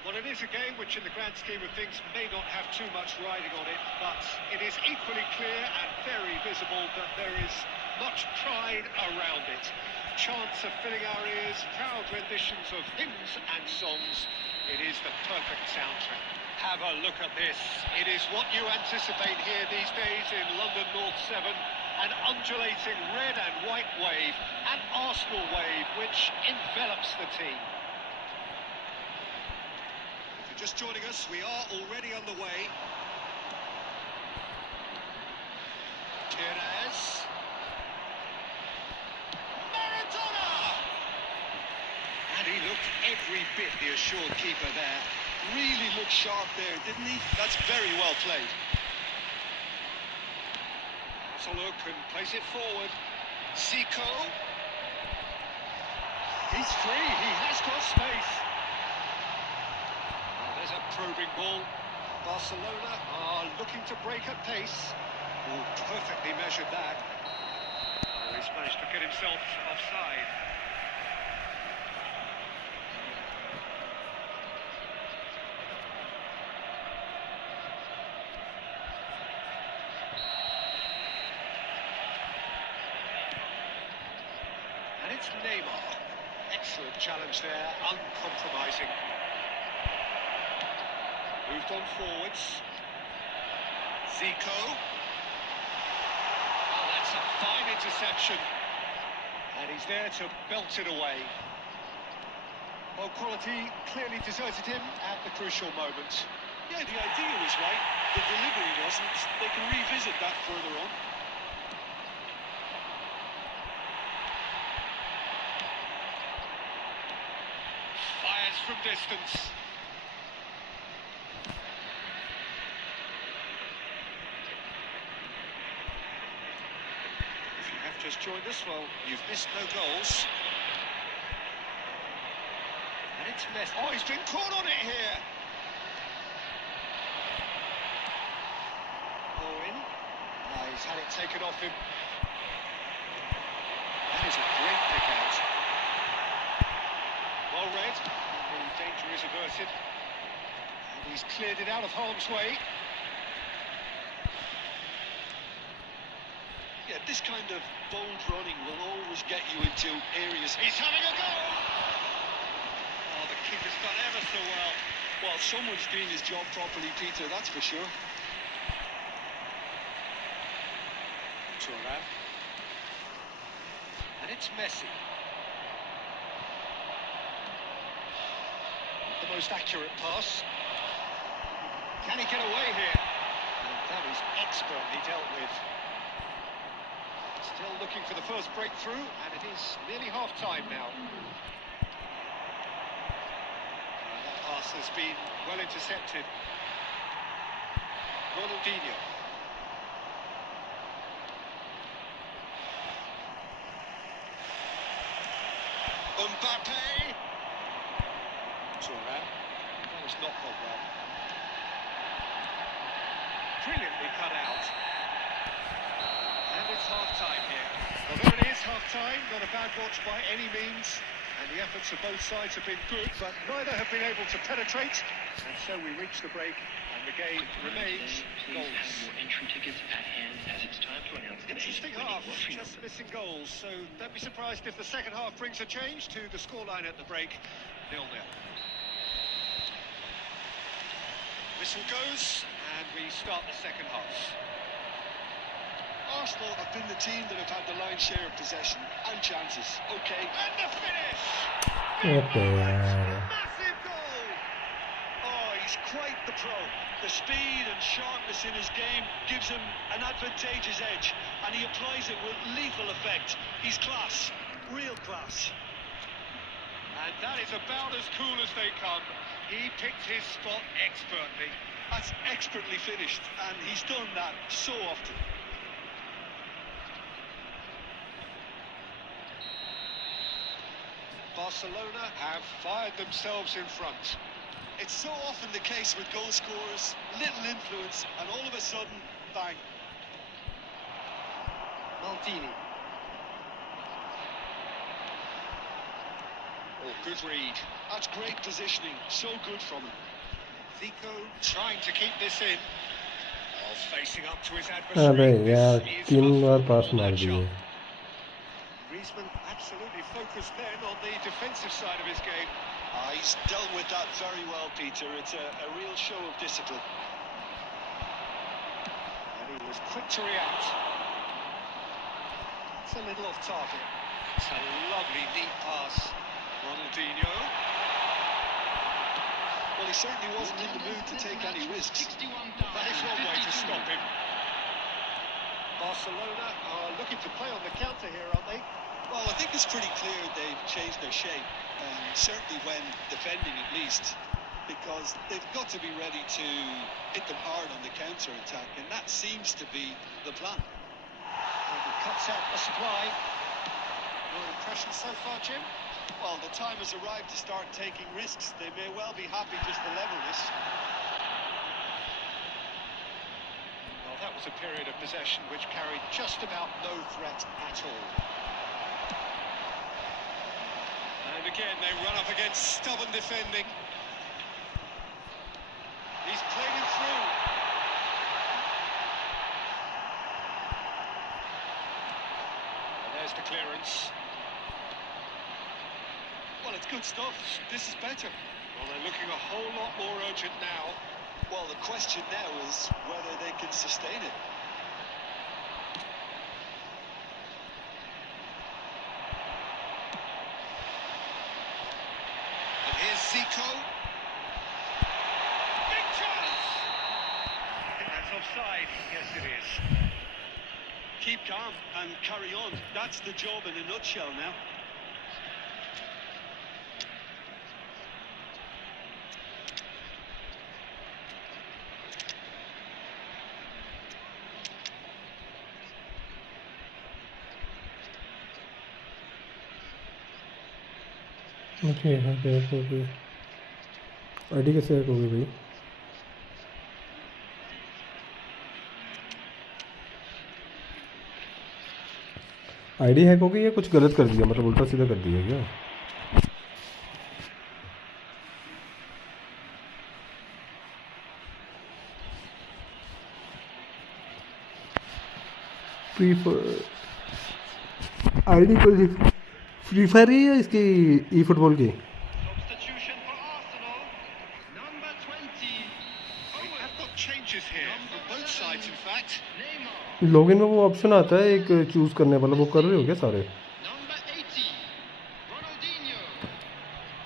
Well, it is a game which in the grand scheme of things may not have too much riding on it, but it is equally clear and very visible that there is much pride around it. Chants of filling our ears, proud renditions of hymns and songs. It is the perfect soundtrack. Have a look at this. It is what you anticipate here these days in London North 7. An undulating red and white wave, an Arsenal wave which envelops the team. Just joining us, we are already underway. Perez. Maradona! And he looked every bit the assured keeper there. Really looked sharp there, didn't he? That's very well played. So look and place it forward. Zico. He's free, he has got space. There's a probing ball. Barcelona are looking to break at pace. Oh, perfectly measured that. Oh, he's managed to get himself offside. And it's Neymar. Excellent challenge there, uncompromising. moved on forwards. Zico. Oh, that's a fine interception. And he's there to belt it away. Well, quality clearly deserted him at the crucial moment. Yeah, the idea was right, the delivery wasn't. They can revisit that further on. Fires from distance. If you have just joined us, well, you've missed no goals. And it's Messi. Oh, he's been caught on it here. Owen. He's had it taken off him. That is a great pick out. Well read. The danger is averted. And he's cleared it out of harm's way. Yeah, this kind of bold running will always get you into areas. He's having a go! Oh, the keeper's done ever so well. Well, someone's doing his job properly, Peter, that's for sure. Turnip. And it's Messi. The most accurate pass. Can he get away here? And that is expertly dealt with. Still looking for the first breakthrough, and it is nearly half-time now. That pass has been well intercepted. Ronaldinho. Mbappe. Turnip. That was not well. Brilliantly cut out. And it's half-time here. Well, there it is, half-time. Not a bad watch by any means. And the efforts of both sides have been good, but neither have been able to penetrate. And so we reach the break, and the game remains Please goals. have your entry tickets at hand, as it's time to announce the Interesting half, just missing goals. So don't be surprised if the second half brings a change to the scoreline at the break. 0-0. Whistle goes, and we start the second half. Arsenal have been the team that have had the lion's share of possession and chances. Okay. And the finish! Okay, Massive goal! Oh, he's quite the pro. The speed and sharpness in his game gives him an advantageous edge, and he applies it with lethal effect. He's class, real class. And that is about as cool as they come. He picked his spot expertly. That's expertly finished, and he's done that so often. Barcelona have fired themselves in front. It's so often the case with goal scorers, little influence, and all of a sudden, bang. Maldini. Oh, good read. That's great positioning, so good from him. Zico trying to keep this in. Oh, facing up to his अबे adversary. यार This is 3 bar a pass full मार matchup. दिए. Griezmann absolutely focused then on the defensive side of his game. He's dealt with that very well, Peter. It's a real show of discipline. And he was quick to react. It's a little off target. It's a lovely deep pass. Ronaldinho. Well, he certainly wasn't in the mood to take any risks. That is one way to stop him. Barcelona are looking to play on the counter here, aren't they? Well, I think it's pretty clear they've changed their shape, certainly when defending at least, because they've got to be ready to hit them hard on the counter-attack, and that seems to be the plan. And he cuts out the supply. Your impression so far, Jim? Well, the time has arrived to start taking risks. They may well be happy just to level this. Well, that was a period of possession which carried just about no threat at all. And again, they run up against stubborn defending. He's played him through. And there's the clearance. Well, it's good stuff. This is better. Well, they're looking a whole lot more urgent now. Well, the question now is whether they can sustain it. And here's Zico. Big chance! I think that's offside. Yes, it is. Keep calm and carry on. That's the job in a nutshell now. Okay हाँ hack हो गई ID कैसे hack हो गई भाई ID hack हो गई या कुछ गलत कर दिया मतलब उल्टा सीधा कर दिया क्या आईडी कोई फ्री फायर ही है इसकी ई फुटबॉल की Substitution for Arsenal. Number 20. Oh, I've got changes here from both sides, in fact. Neymar. Login में वो ऑप्शन आता है एक चूज करने वाला वो कर रहे हो क्या सारे Number 80. Ronaldinho.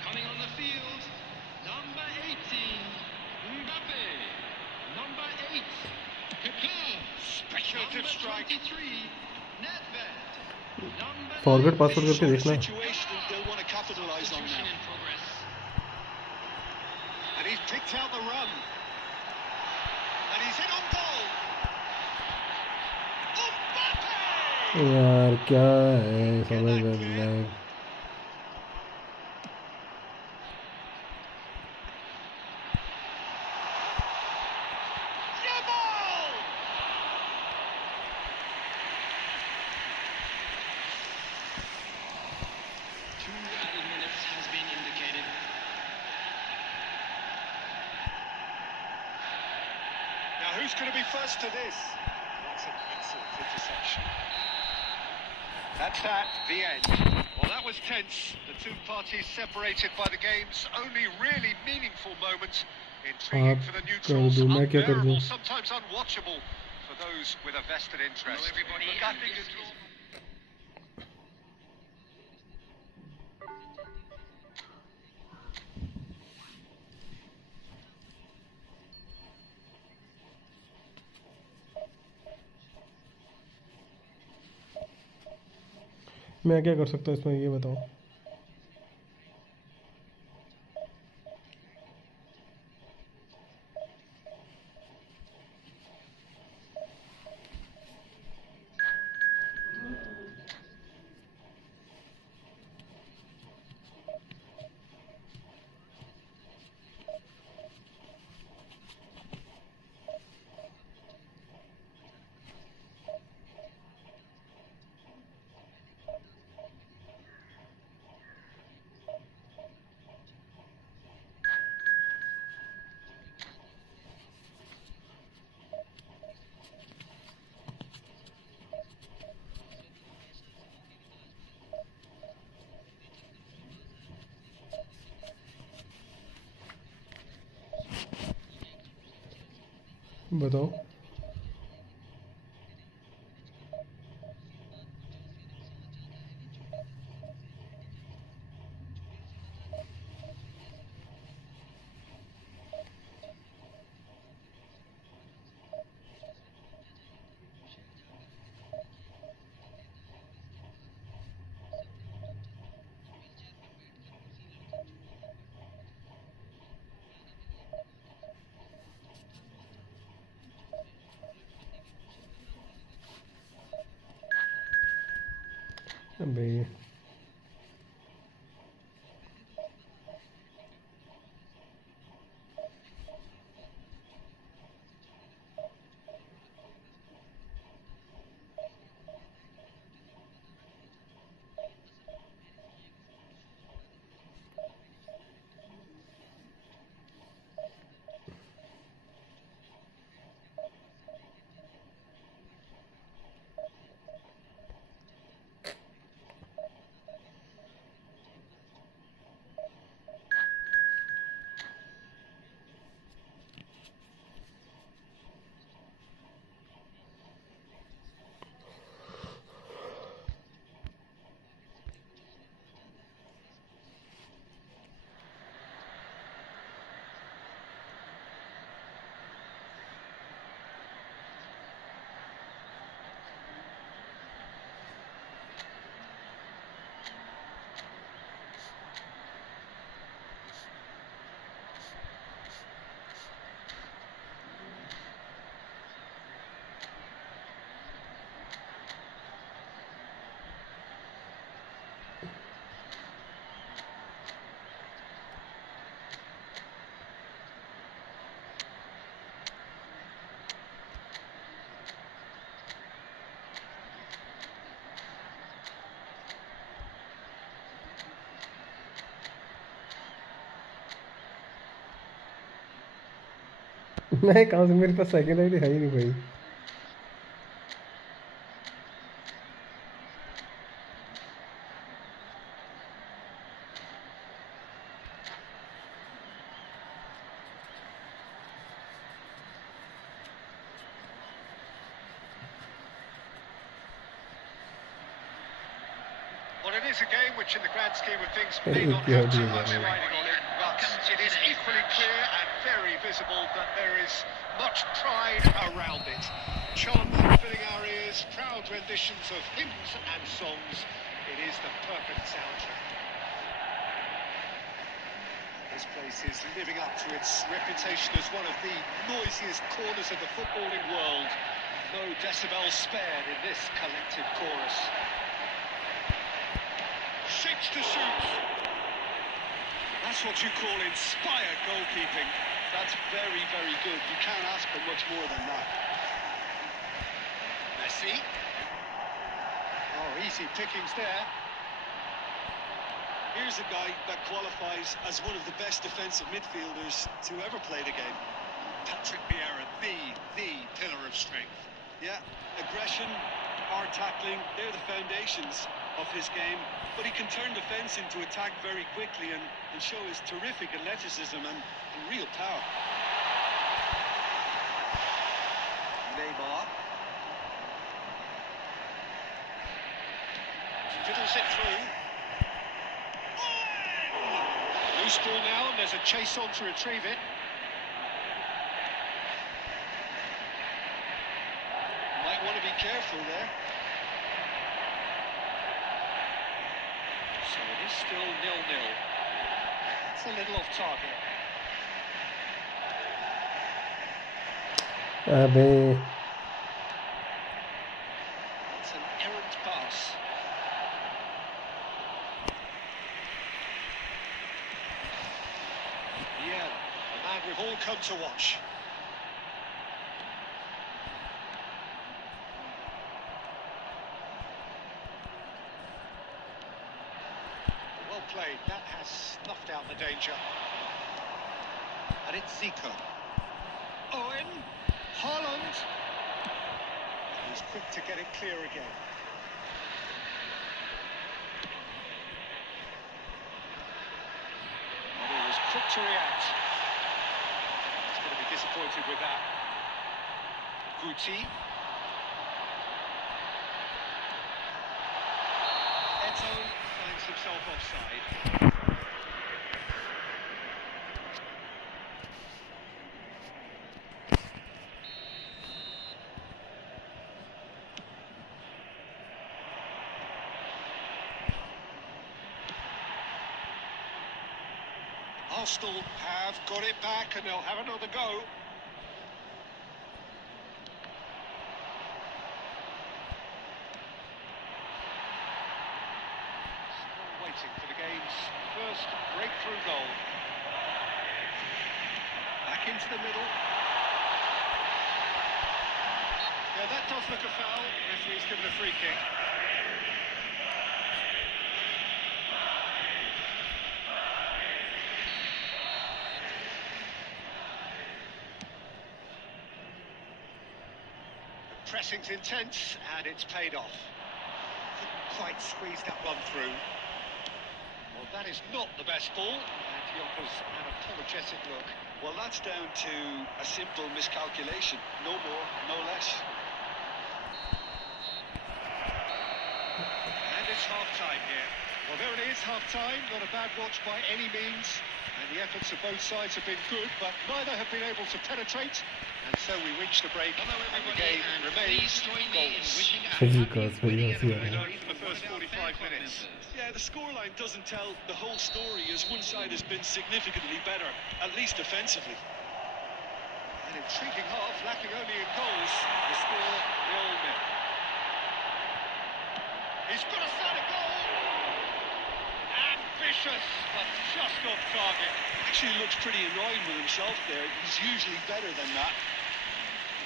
Coming on the field. Number 18. Mbappe. Number 8. Kaká. Speculative strike. 23. Nedved. Number forward password This करके is the देखना situation they'll want to capitalise on now. in progress. And he's picked out the run. And he's hit on goal. Mbappe! यार क्या है समझ में नहीं Jamal! Two added minutes has been indicated. Now who's going to be first to this? That's an excellent interception. That's that, the end. Well, that was tense. The two parties separated by the game's only really meaningful moment. Intriguing for the neutrals, कर दूं, मैं क्या कर दूं? unbearable, sometimes unwatchable for those with a vested interest. Hello, everybody, Look, I and think this it's- मैं क्या कर सकता हूँ इसमें ये बताओ बताओ अबे मैं कहाँ से, मेरे पास सेकंड आईडी है ही नहीं भाई. Well, it is a game which in the grand scheme of things may एक not he have ID too है much भाई. riding on it, but it is equally clear and very visible that there is much pride around it. Chants filling our ears, proud renditions of hymns and songs. It is the perfect soundtrack. This place is living up to its reputation as one of the noisiest corners of the footballing world. No decibel spared in this collective chorus. Six to shoot. That's what you call inspired goalkeeping. That's very, very good. You can't ask for much more than that. Messi. Oh, easy pickings there. Here's a guy that qualifies as one of the best defensive midfielders to ever play the game. Patrick Vieira, the pillar of strength. Yeah, aggression, hard tackling, they're the foundations of his game. But he can turn defence into attack very quickly and show his terrific athleticism and real power. Neymar. Fiddles it through. Loose ball now, and there's a chase on to retrieve it. Might want to be careful there. So it is still 0-0. It's a little off target. अबे It's an errant pass. Yeah, the man we've all come to watch. Well played, that has snuffed out the danger. And it's Zico. Owen, Holland. He's quick to get it clear again. And he was quick to react. He's going to be disappointed with that. Guti. Eto finds himself offside. Arsenal have got it back and they'll have another go. Still waiting for the game's first breakthrough goal. Back into the middle. Yeah, that does look a foul. Referee's given a free kick. Pressing's intense, and it's paid off. Couldn't quite squeeze that one through. Well, that is not the best ball, and he offers an apologetic look. Well, that's down to a simple miscalculation. No more, no less. And it's half-time here. Well, there it is, half-time. Not a bad watch by any means. And the efforts of both sides have been good, but neither have been able to penetrate. And so we reach the break, and the game remains goals. For the first 45 minutes. Yeah, the scoreline doesn't tell the whole story as one side has been significantly better, at least defensively. An intriguing half, lacking only in goals. The score 0-0. He's got a shot at goal. Ambitious, but just off target. Actually looks pretty annoyed with himself there. He's usually better than that.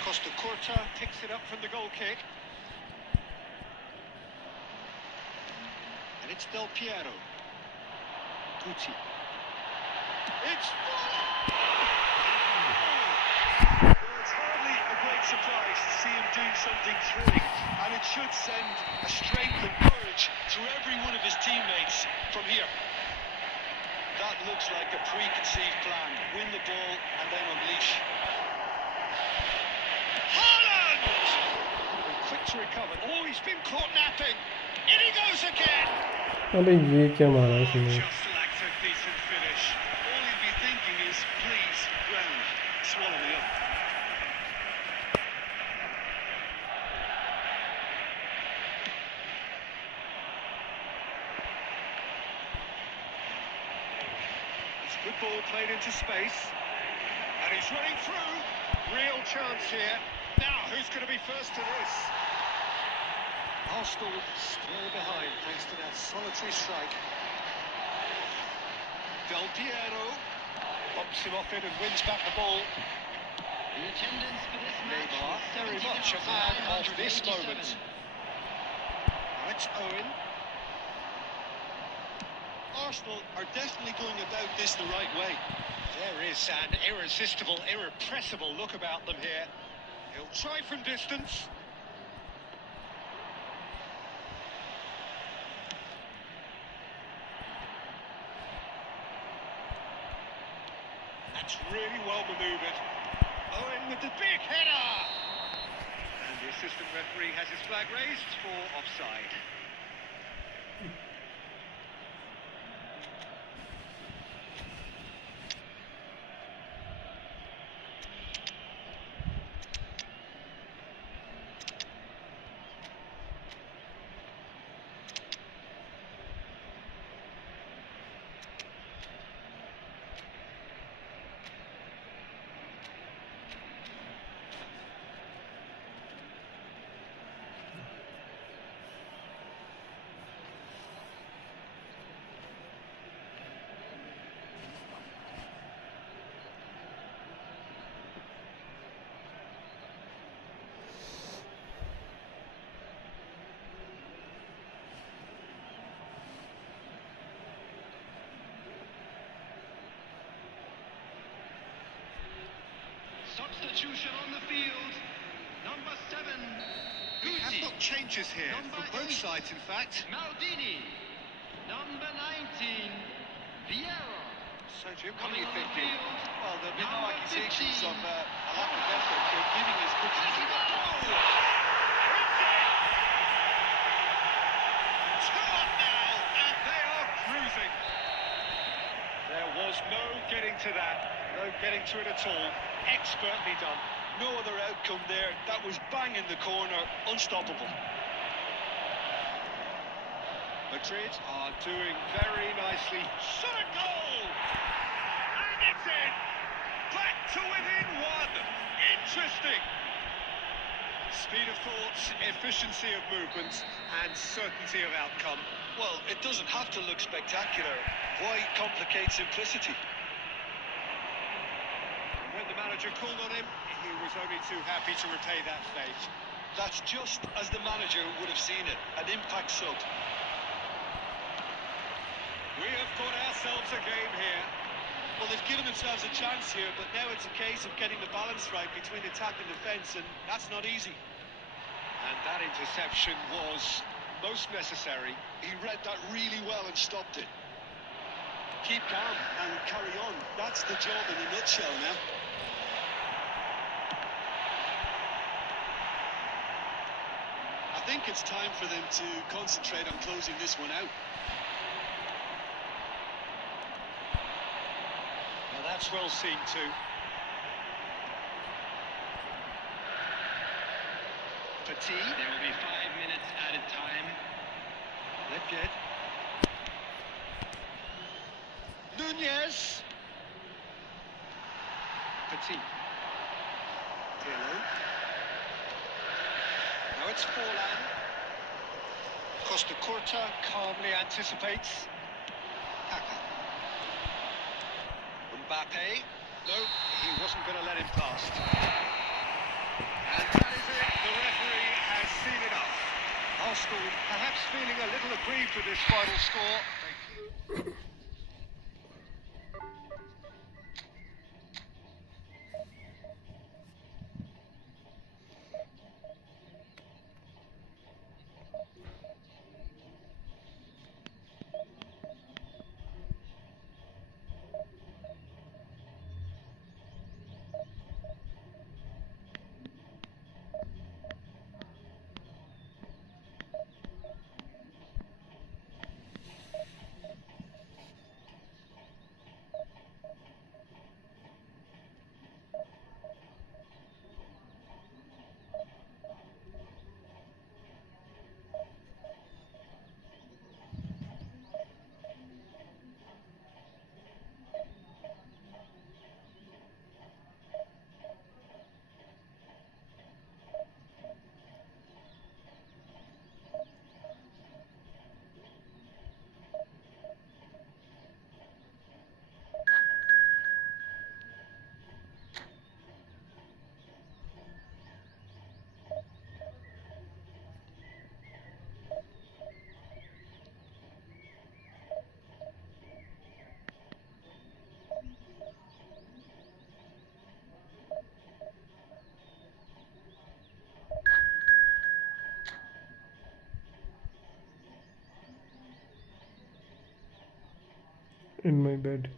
Costa Curta picks it up from the goal kick. And it's Del Piero. Guti. It's full! surprised to see him doing something thrilling, and it should send a strength and courage through every one of his teammates from here. That looks like a preconceived plan. Win the ball and then unleash. Haaland! Quick to recover. Oh, he's been caught napping. In he goes again. अबे ये क्या मारा है इसने? Just lacked a decent finish. All he'd be thinking is, please, ground, swallow me up. Good ball played into space. And he's running through. Real chance here. Now, who's going to be first to this? Arsenal still behind thanks to that solitary strike. Del Piero bumps him off it and wins back the ball. The attendance for this match Neymar, is very much a fan of this 70,987. moment. Now it's Owen. Arsenal are definitely going about this the right way. There is an irresistible, irrepressible look about them here. He'll try from distance. That's really well manoeuvred. Owen with the big header! And the assistant referee has his flag raised for offside. Substitution on the field. Number 7, We have Gucci. got changes here Number for both 8. sides, in fact. Maldini. Number 19, Vieira. So, Jim, what are Coming you on the thinking? field. Well, there'll be no Number accusations 15. of a lack of effort. They're giving as good as they got. Two up now, and they are cruising. There was no getting to that, no getting to it at all. Expertly done. No other outcome there. That was bang in the corner, unstoppable. Madrid are doing very nicely. Shot a goal! And it's in! Back to within one! Interesting! Speed of thought, efficiency of movement, and certainty of outcome. Well, it doesn't have to look spectacular. Why complicate simplicity? When the manager called on him, he was only too happy to repay that fate. That's just as the manager would have seen it. An impact sub. We have got ourselves a game here. Well, they've given themselves a chance here, but now it's a case of getting the balance right between attack and defence, and that's not easy. And that interception was most necessary. He read that really well and stopped it. Keep calm and carry on. That's the job in a nutshell now. I think it's time for them to concentrate on closing this one out. Now that's well seen too. Petit, There will be 5 minutes added time. Ledged. Nunez. Petit. Pirlo. Now it's Forlan. Costa Curta calmly anticipates. Kaka. Mbappe. No, he wasn't going to let him past. And that is it. The referee has seen enough. Arsenal perhaps feeling a little aggrieved with this final score. in my bed.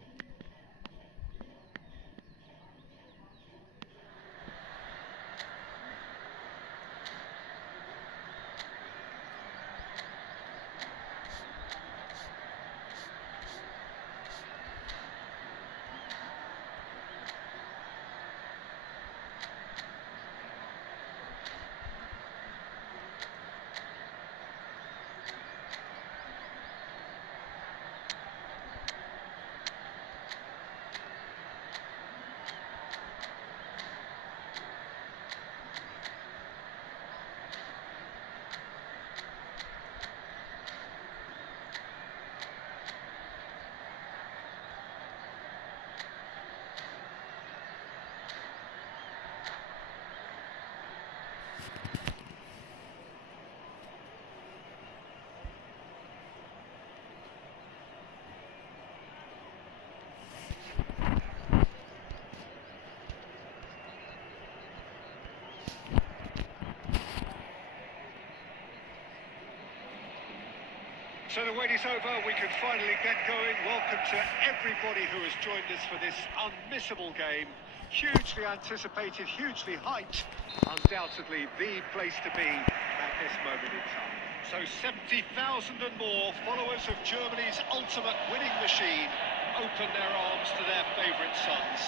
So the wait is over, we can finally get going. Welcome to everybody who has joined us for this unmissable game. Hugely anticipated, hugely hyped. Undoubtedly the place to be at this moment in time. So 70,000 and more followers of Germany's ultimate winning machine open their arms to their favourite sons.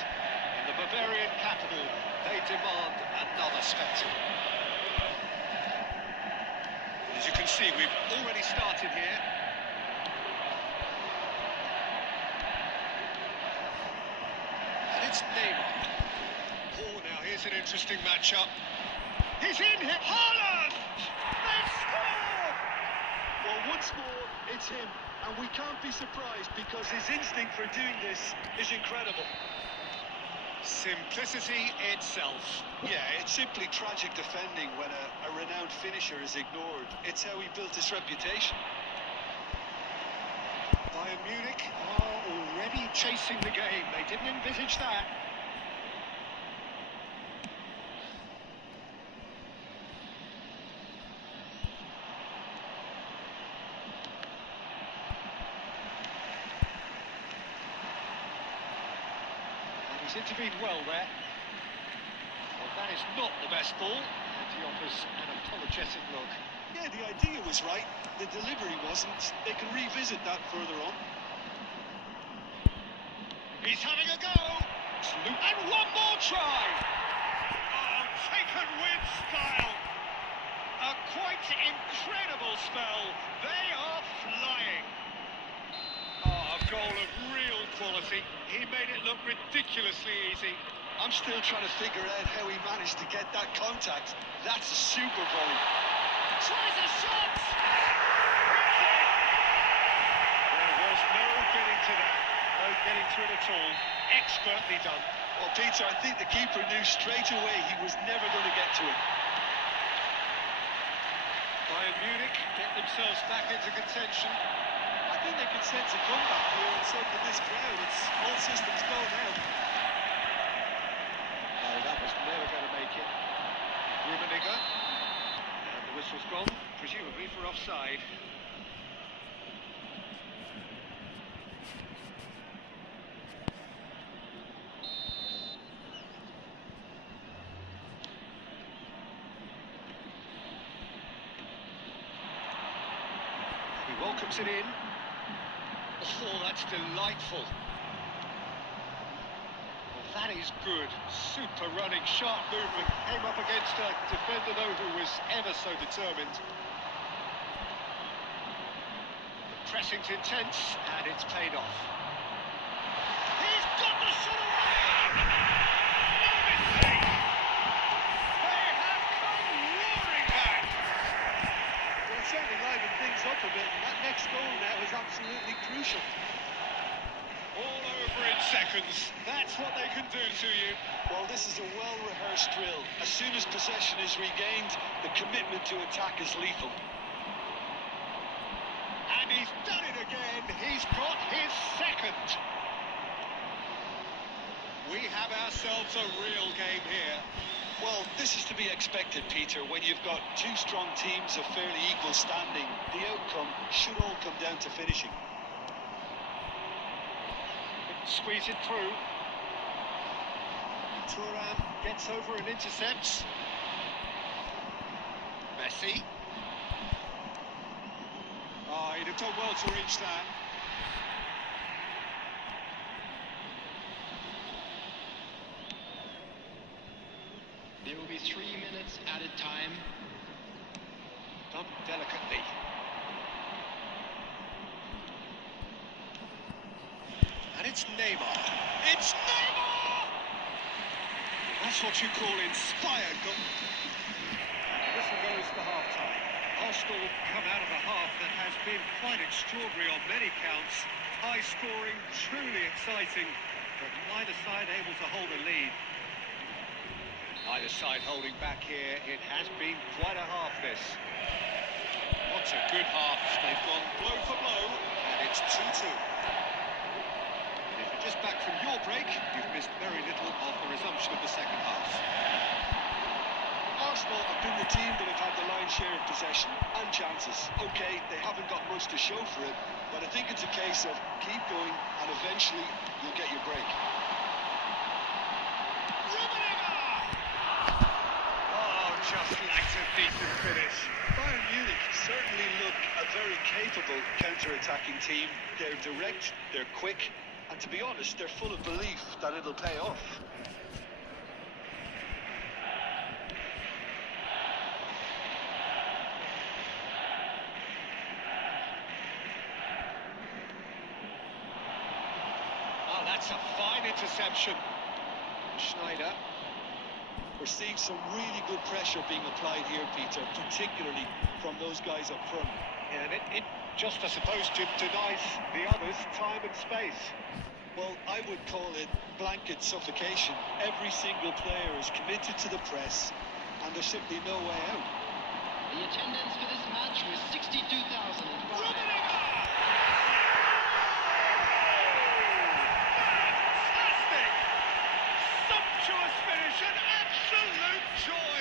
In the Bavarian capital, they demand another spectacle. As you can see, we've already started here. And it's Neymar. Oh, now here's an interesting matchup. He's in here. Haaland! They've scored! Well, once more, it's him. And we can't be surprised because his instinct for doing this is incredible. Simplicity itself. Yeah, it's simply tragic defending when a renowned finisher is ignored. It's how he built his reputation. Bayern Munich are already chasing the game. They didn't envisage that. He's intervened well there. Well, that is not the best ball, and he offers an apologetic look. Yeah, the idea was right. The delivery wasn't. They can revisit that further on. He's having a go! And one more try! Oh, taken with style! A quite incredible spell. They are flying. Oh, a goal of real quality. He made it look ridiculously easy. I'm still trying to figure out how he managed to get that contact. That's a super volley. Tries a shot! There was no getting to that. No getting to it at all. Expertly done. Well, Peter, I think the keeper knew straight away he was never going to get to it. Bayern Munich get themselves back into contention. I think they could sense a comeback here, and so could this crowd. It's all systems go now. Oh, that was never going to make it. Rummenigge. And the whistle's gone, presumably for offside. He welcomes it in. Oh, that's delightful. Well, that is good. Super running, sharp movement. Came up against a defender, though, who was ever so determined. The pressing's intense, and it's paid off. He's got the shot away! No mistake! They have come roaring back! Well, it's certainly livened things up a bit, and that next goal now is absolutely crucial. All over in seconds. That's what they can do to you. Well, this is a well-rehearsed drill. As soon as possession is regained, the commitment to attack is lethal. And he's done it again. He's got his second. We have ourselves a real game here. Well, this is to be expected, Peter. When you've got two strong teams of fairly equal standing, the outcome should all come down to finishing. Squeeze it through. Turnip gets over and intercepts. Messi. Oh, he'd have done well to reach that. There will be 3 minutes added time. Done delicately. And it's Neymar. It's Neymar! That's what you call inspired goal. Whistle goes to half-time. Arsenal come out of a half that has been quite extraordinary on many counts. High-scoring, truly exciting, but neither side able to hold a lead. Neither side holding back here. It has been quite a half, this. What a good half. They've gone blow for blow, and it's 2-2. If you're just back from your break, you've missed very little of the resumption of the second half. Arsenal have been the team that have had the lion's share of possession and chances. OK, they haven't got much to show for it, but I think it's a case of keep going and eventually you'll get your break. Just lacked a decent finish. Bayern Munich certainly look a very capable counter-attacking team. They're direct, they're quick, and to be honest, they're full of belief that it'll pay off. Oh, that's a fine interception. Schneider. We're seeing some really good pressure being applied here, Peter, particularly from those guys up front. Yeah, and it just, I suppose, denies the others time and space. Well, I would call it blanket suffocation. Every single player is committed to the press, and there's simply no way out. The attendance for this match was 62,005. Sumptuous finish, an absolute joy.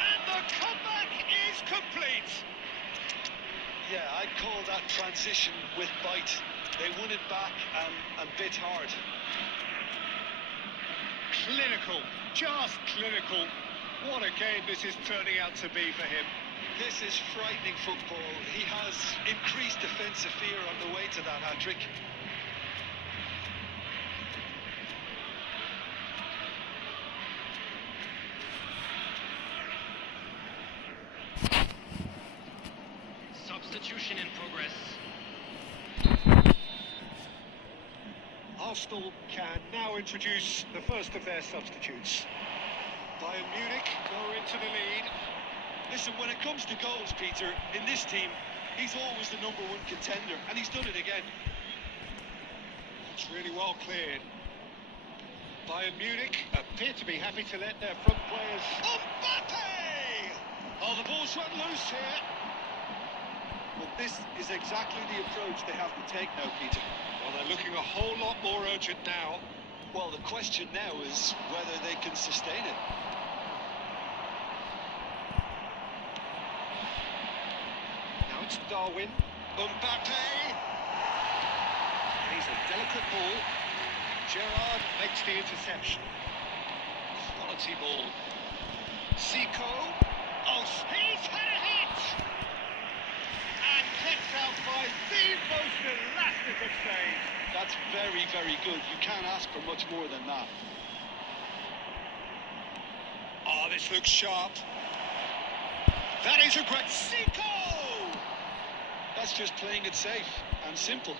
And the comeback is complete. Yeah, I'd call that transition with bite. They won it back and bit hard. Clinical, just clinical. What a game this is turning out to be for him. This is frightening football. He has increased defensive fear on the way to that hat-trick. Substitution in progress. Arsenal can now introduce the first of their substitutes. Bayern Munich go into the lead. Listen, when it comes to goals, Peter, in this team, he's always the #1 contender, and he's done it again. It's really well cleared. Bayern Munich appear to be happy to let their front players... Mbappe! Oh, the ball's run loose here. Well, this is exactly the approach they have to take now, Peter. Well, they're looking a whole lot more urgent now. Well, the question now is whether they can sustain it. Now it's Darwin. Mbappe! He's a delicate ball. Gerrard makes the interception. Quality ball. Zico. Oh, he's had a hit! And kept out by the most elastic of saves. That's very, very good. You can't ask for much more than that. Oh, this looks sharp. That is a great... Zico! That's just playing it safe and simple.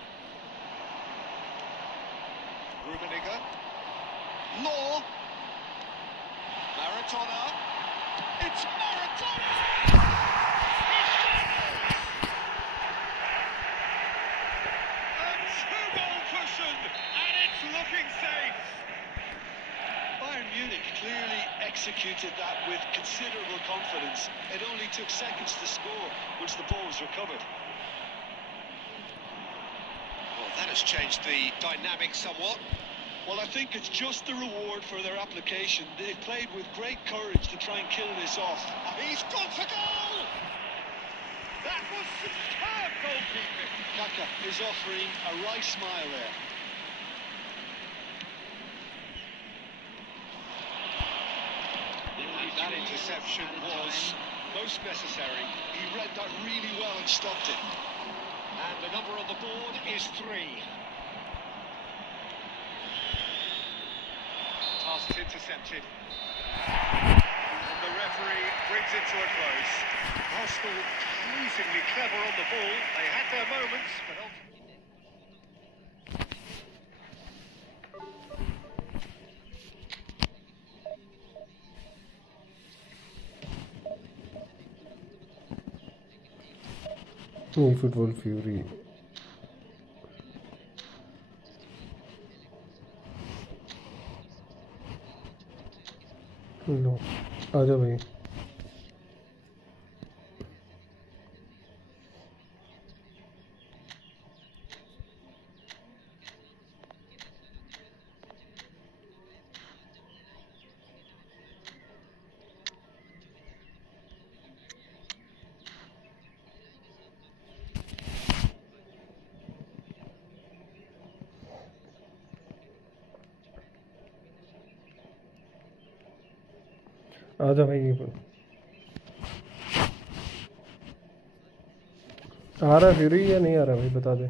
Rummenigge. Law. Maradona. It's Maradona! A two-goal cushion, and it's looking safe. Bayern Munich clearly executed that with considerable confidence. It only took seconds to score once the ball was recovered. Well, that has changed the dynamic somewhat. Well, I think it's just the reward for their application. They've played with great courage to try and kill this off. He's gone for goal! That was superb goalkeeping. Kaka is offering a wry smile there. interception was most necessary. He read that really well and stopped it. And the number on the board is 3. Pass intercepted. And the referee brings it to a close. Arsenal pleasingly clever on the ball. They had their moments, but eFootball Fury. लो आजा भाई आजा भाई ये आ रहा है fury या नहीं आ रहा भाई बता दे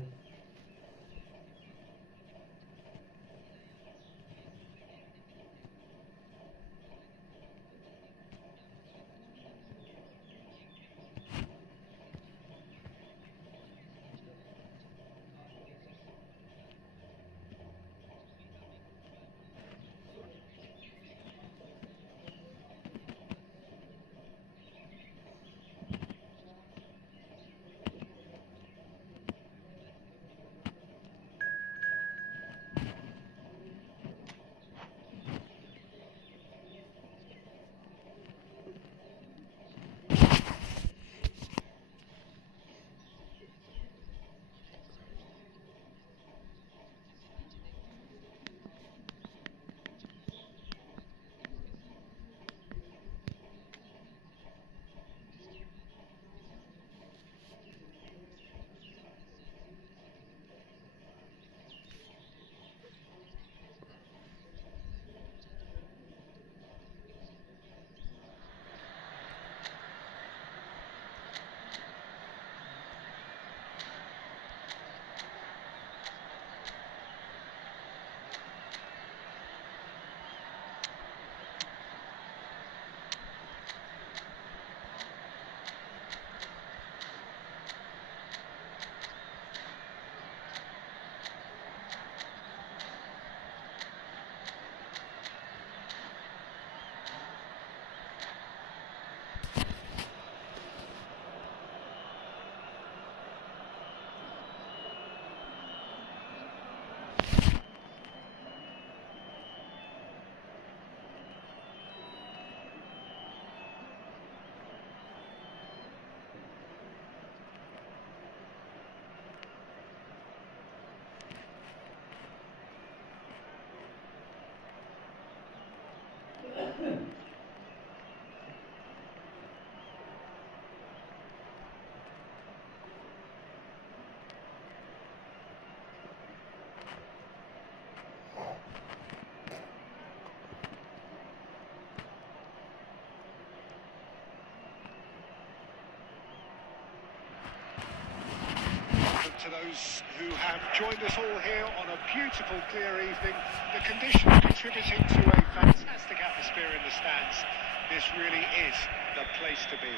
to those who have joined us all here on a beautiful, clear evening. The conditions contributing to a fantastic atmosphere in the stands. This really is the place to be.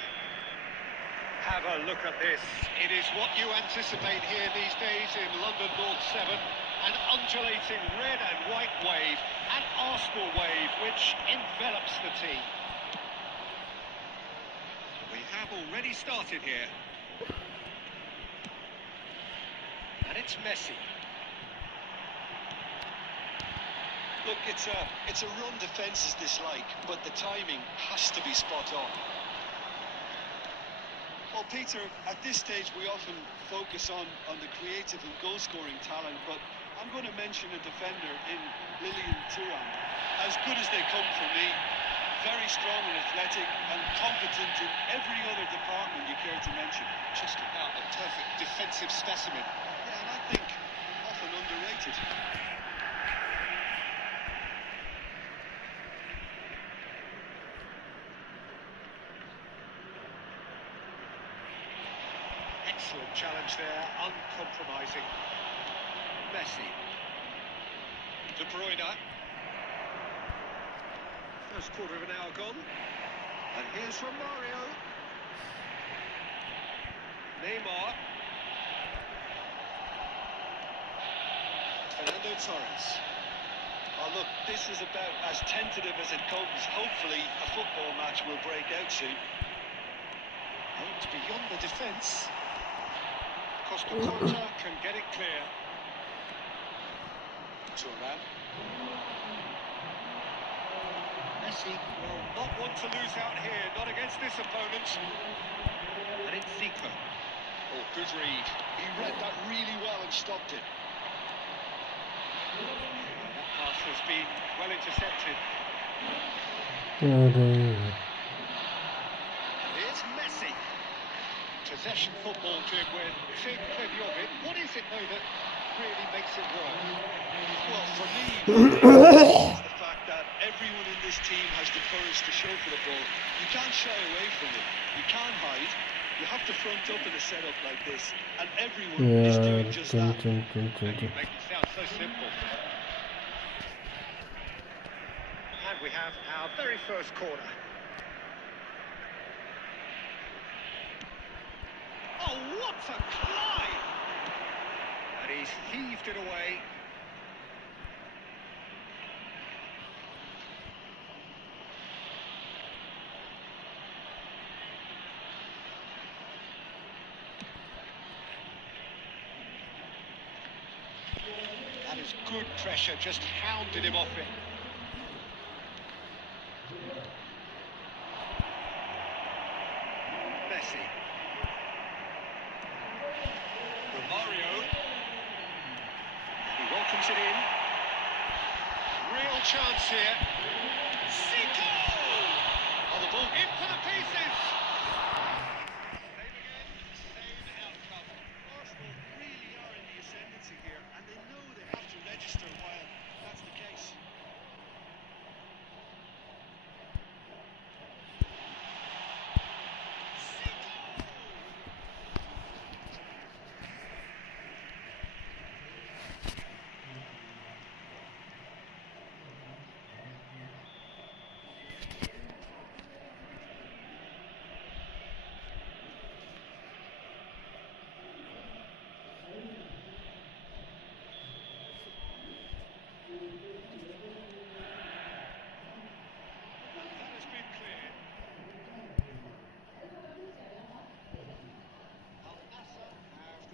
Have a look at this. It is what you anticipate here these days in London North 7. An undulating red and white wave, an Arsenal wave which envelops the team. We have already started here. And it's Messi. Look, it's a run defence is dislike, but the timing has to be spot on. Well, Peter, at this stage we often focus on the creative and goal-scoring talent, but I'm going to mention a defender in Lilian Thuram. As good as they come for me, very strong and athletic and competent in every other department you care to mention. Just about a perfect defensive specimen. Yeah, and I think often underrated. Excellent challenge there, uncompromising. Messi. De Bruyne. First quarter of an hour gone. And here's Romario. Neymar. Fernando Torres. Oh, look, this is about as tentative as it comes. Hopefully, a football match will break out soon. Out beyond the defence. Costa Curta can get it clear. Turan. Messi will not want to lose out here, not against this opponent. And it's Zico. Oh, good read. He read that really well and stopped it. That pass has been well intercepted. Here's Messi. Possession football, Jim, we're seeing plenty of it. What is it, though, that really makes it work? Well, for me, it's the fact that everyone in this team has the courage to show for the ball. You can't shy away from it. You can't hide. You have to front up in a setup like this, and everyone is doing just that. And you make it sound so simple. And we have our very first corner. Oh, what a climb! And he's heaved it away. That is good pressure, just hounded him off it. Messi. Romario. He welcomes it in. Real chance here. Zico! Oh, the ball in for the pieces. Same again, same outcome. Arsenal really are in the ascendancy here, and they know they have to register while that's the case.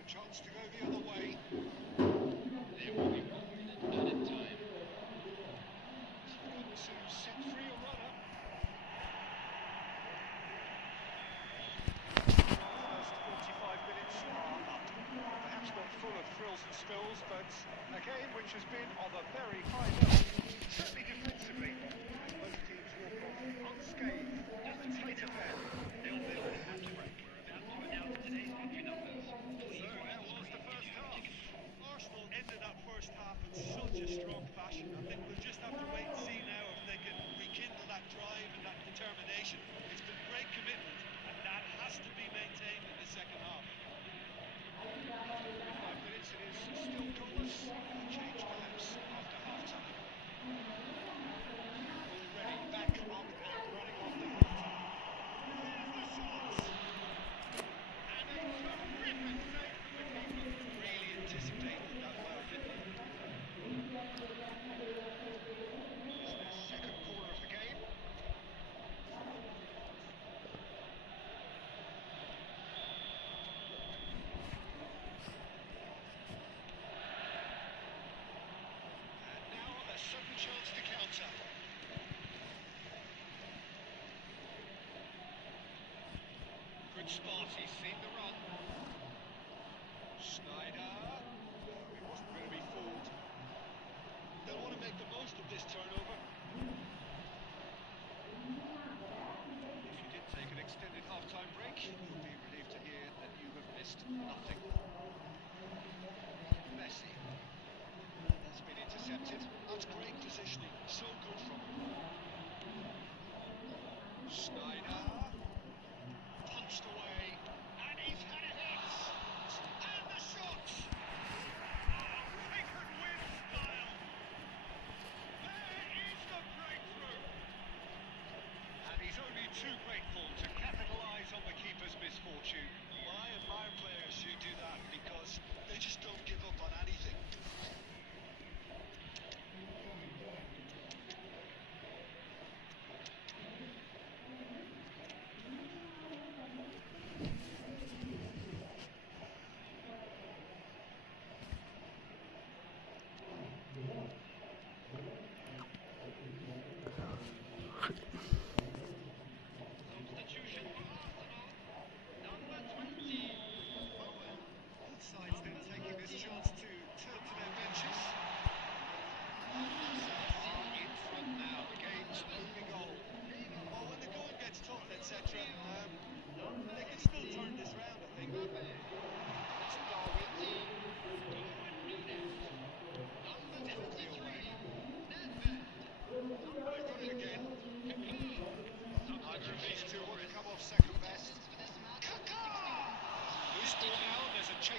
Chance to go the other way. There will be one minute added time. To set free a runner. First 45 minutes are up. Perhaps not full of thrills and spills, but a game which has been of a very high level. Certainly defensively, as both teams walk off unscathed. Just a tight affair. They'll build a half break. We're about to announce today's country numbers. Please So that was the first half. Arsenal ended that first half in such a strong fashion. I think we'll just have to wait and see now if they can rekindle that drive and that determination. It's been great commitment, and that has to be maintained in the second half. 5 minutes, it is still goalless. Change perhaps after half-time. Already back up and running off the half-time. Here's the shot. And a terrific save from the keeper. Really anticipated that well, didn't he? It's the second corner of the game. And now a sudden chance to counter. Good spot, he's seen the run. Schneider. No, he wasn't going to be fooled. They'll want to make the most of this turnover. If you did take an extended half-time break, you'll be relieved to hear that you have missed nothing. Messi. That's been intercepted. That's great positioning. So good from him. Schneider. Punched away. And he's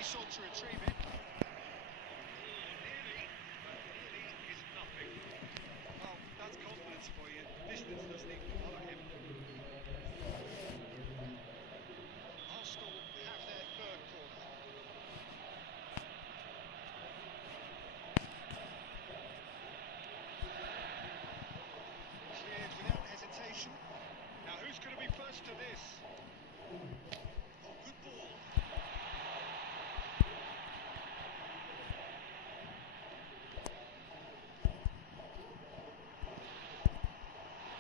sought to retrieve it. Nearly, but nearly is nothing. Well, that's confidence for you. Distance doesn't even bother him. Arsenal have their third corner. Cleared without hesitation. Now who's going to be first to this? Oh, good ball.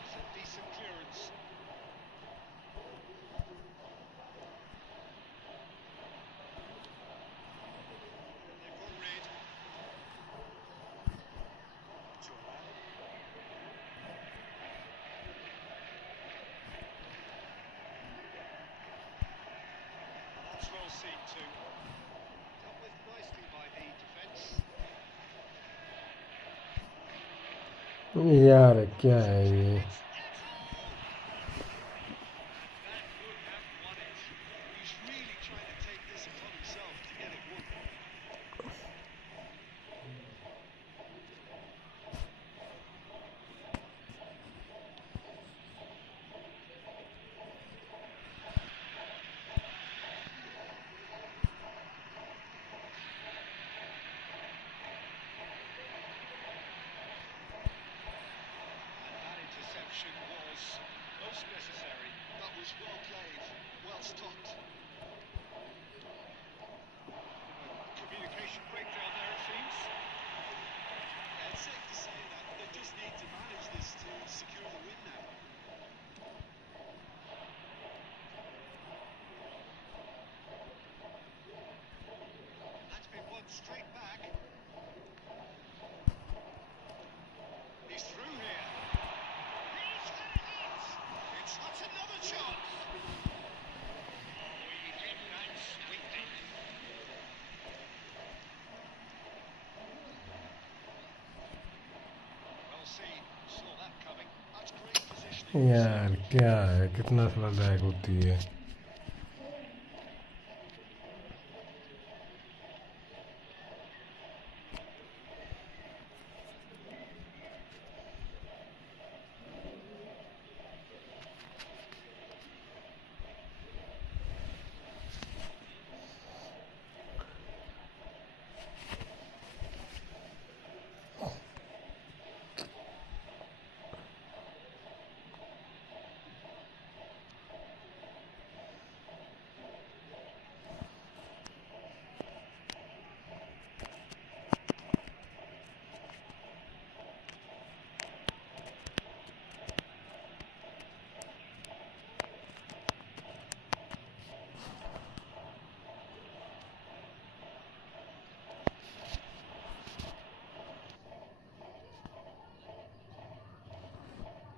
It's a decent clearance. They've got red. Turnip. That's well seen too. Dealt with nicely by the defence. यार क्या है ये It's That could have won it. He's really trying to take this upon himself to get it won. And that interception was most necessary. That was well played, well stopped. Communication breakdown there, it seems. Yeah, it's safe to say that they just need to manage this to secure the win now. That's been won straight back. He's through here. He's had it! That's another chance. Oh, he hit that sweetly. Well seen. Saw that coming. That's great positioning. यार क्या है कितना सारा lag होती है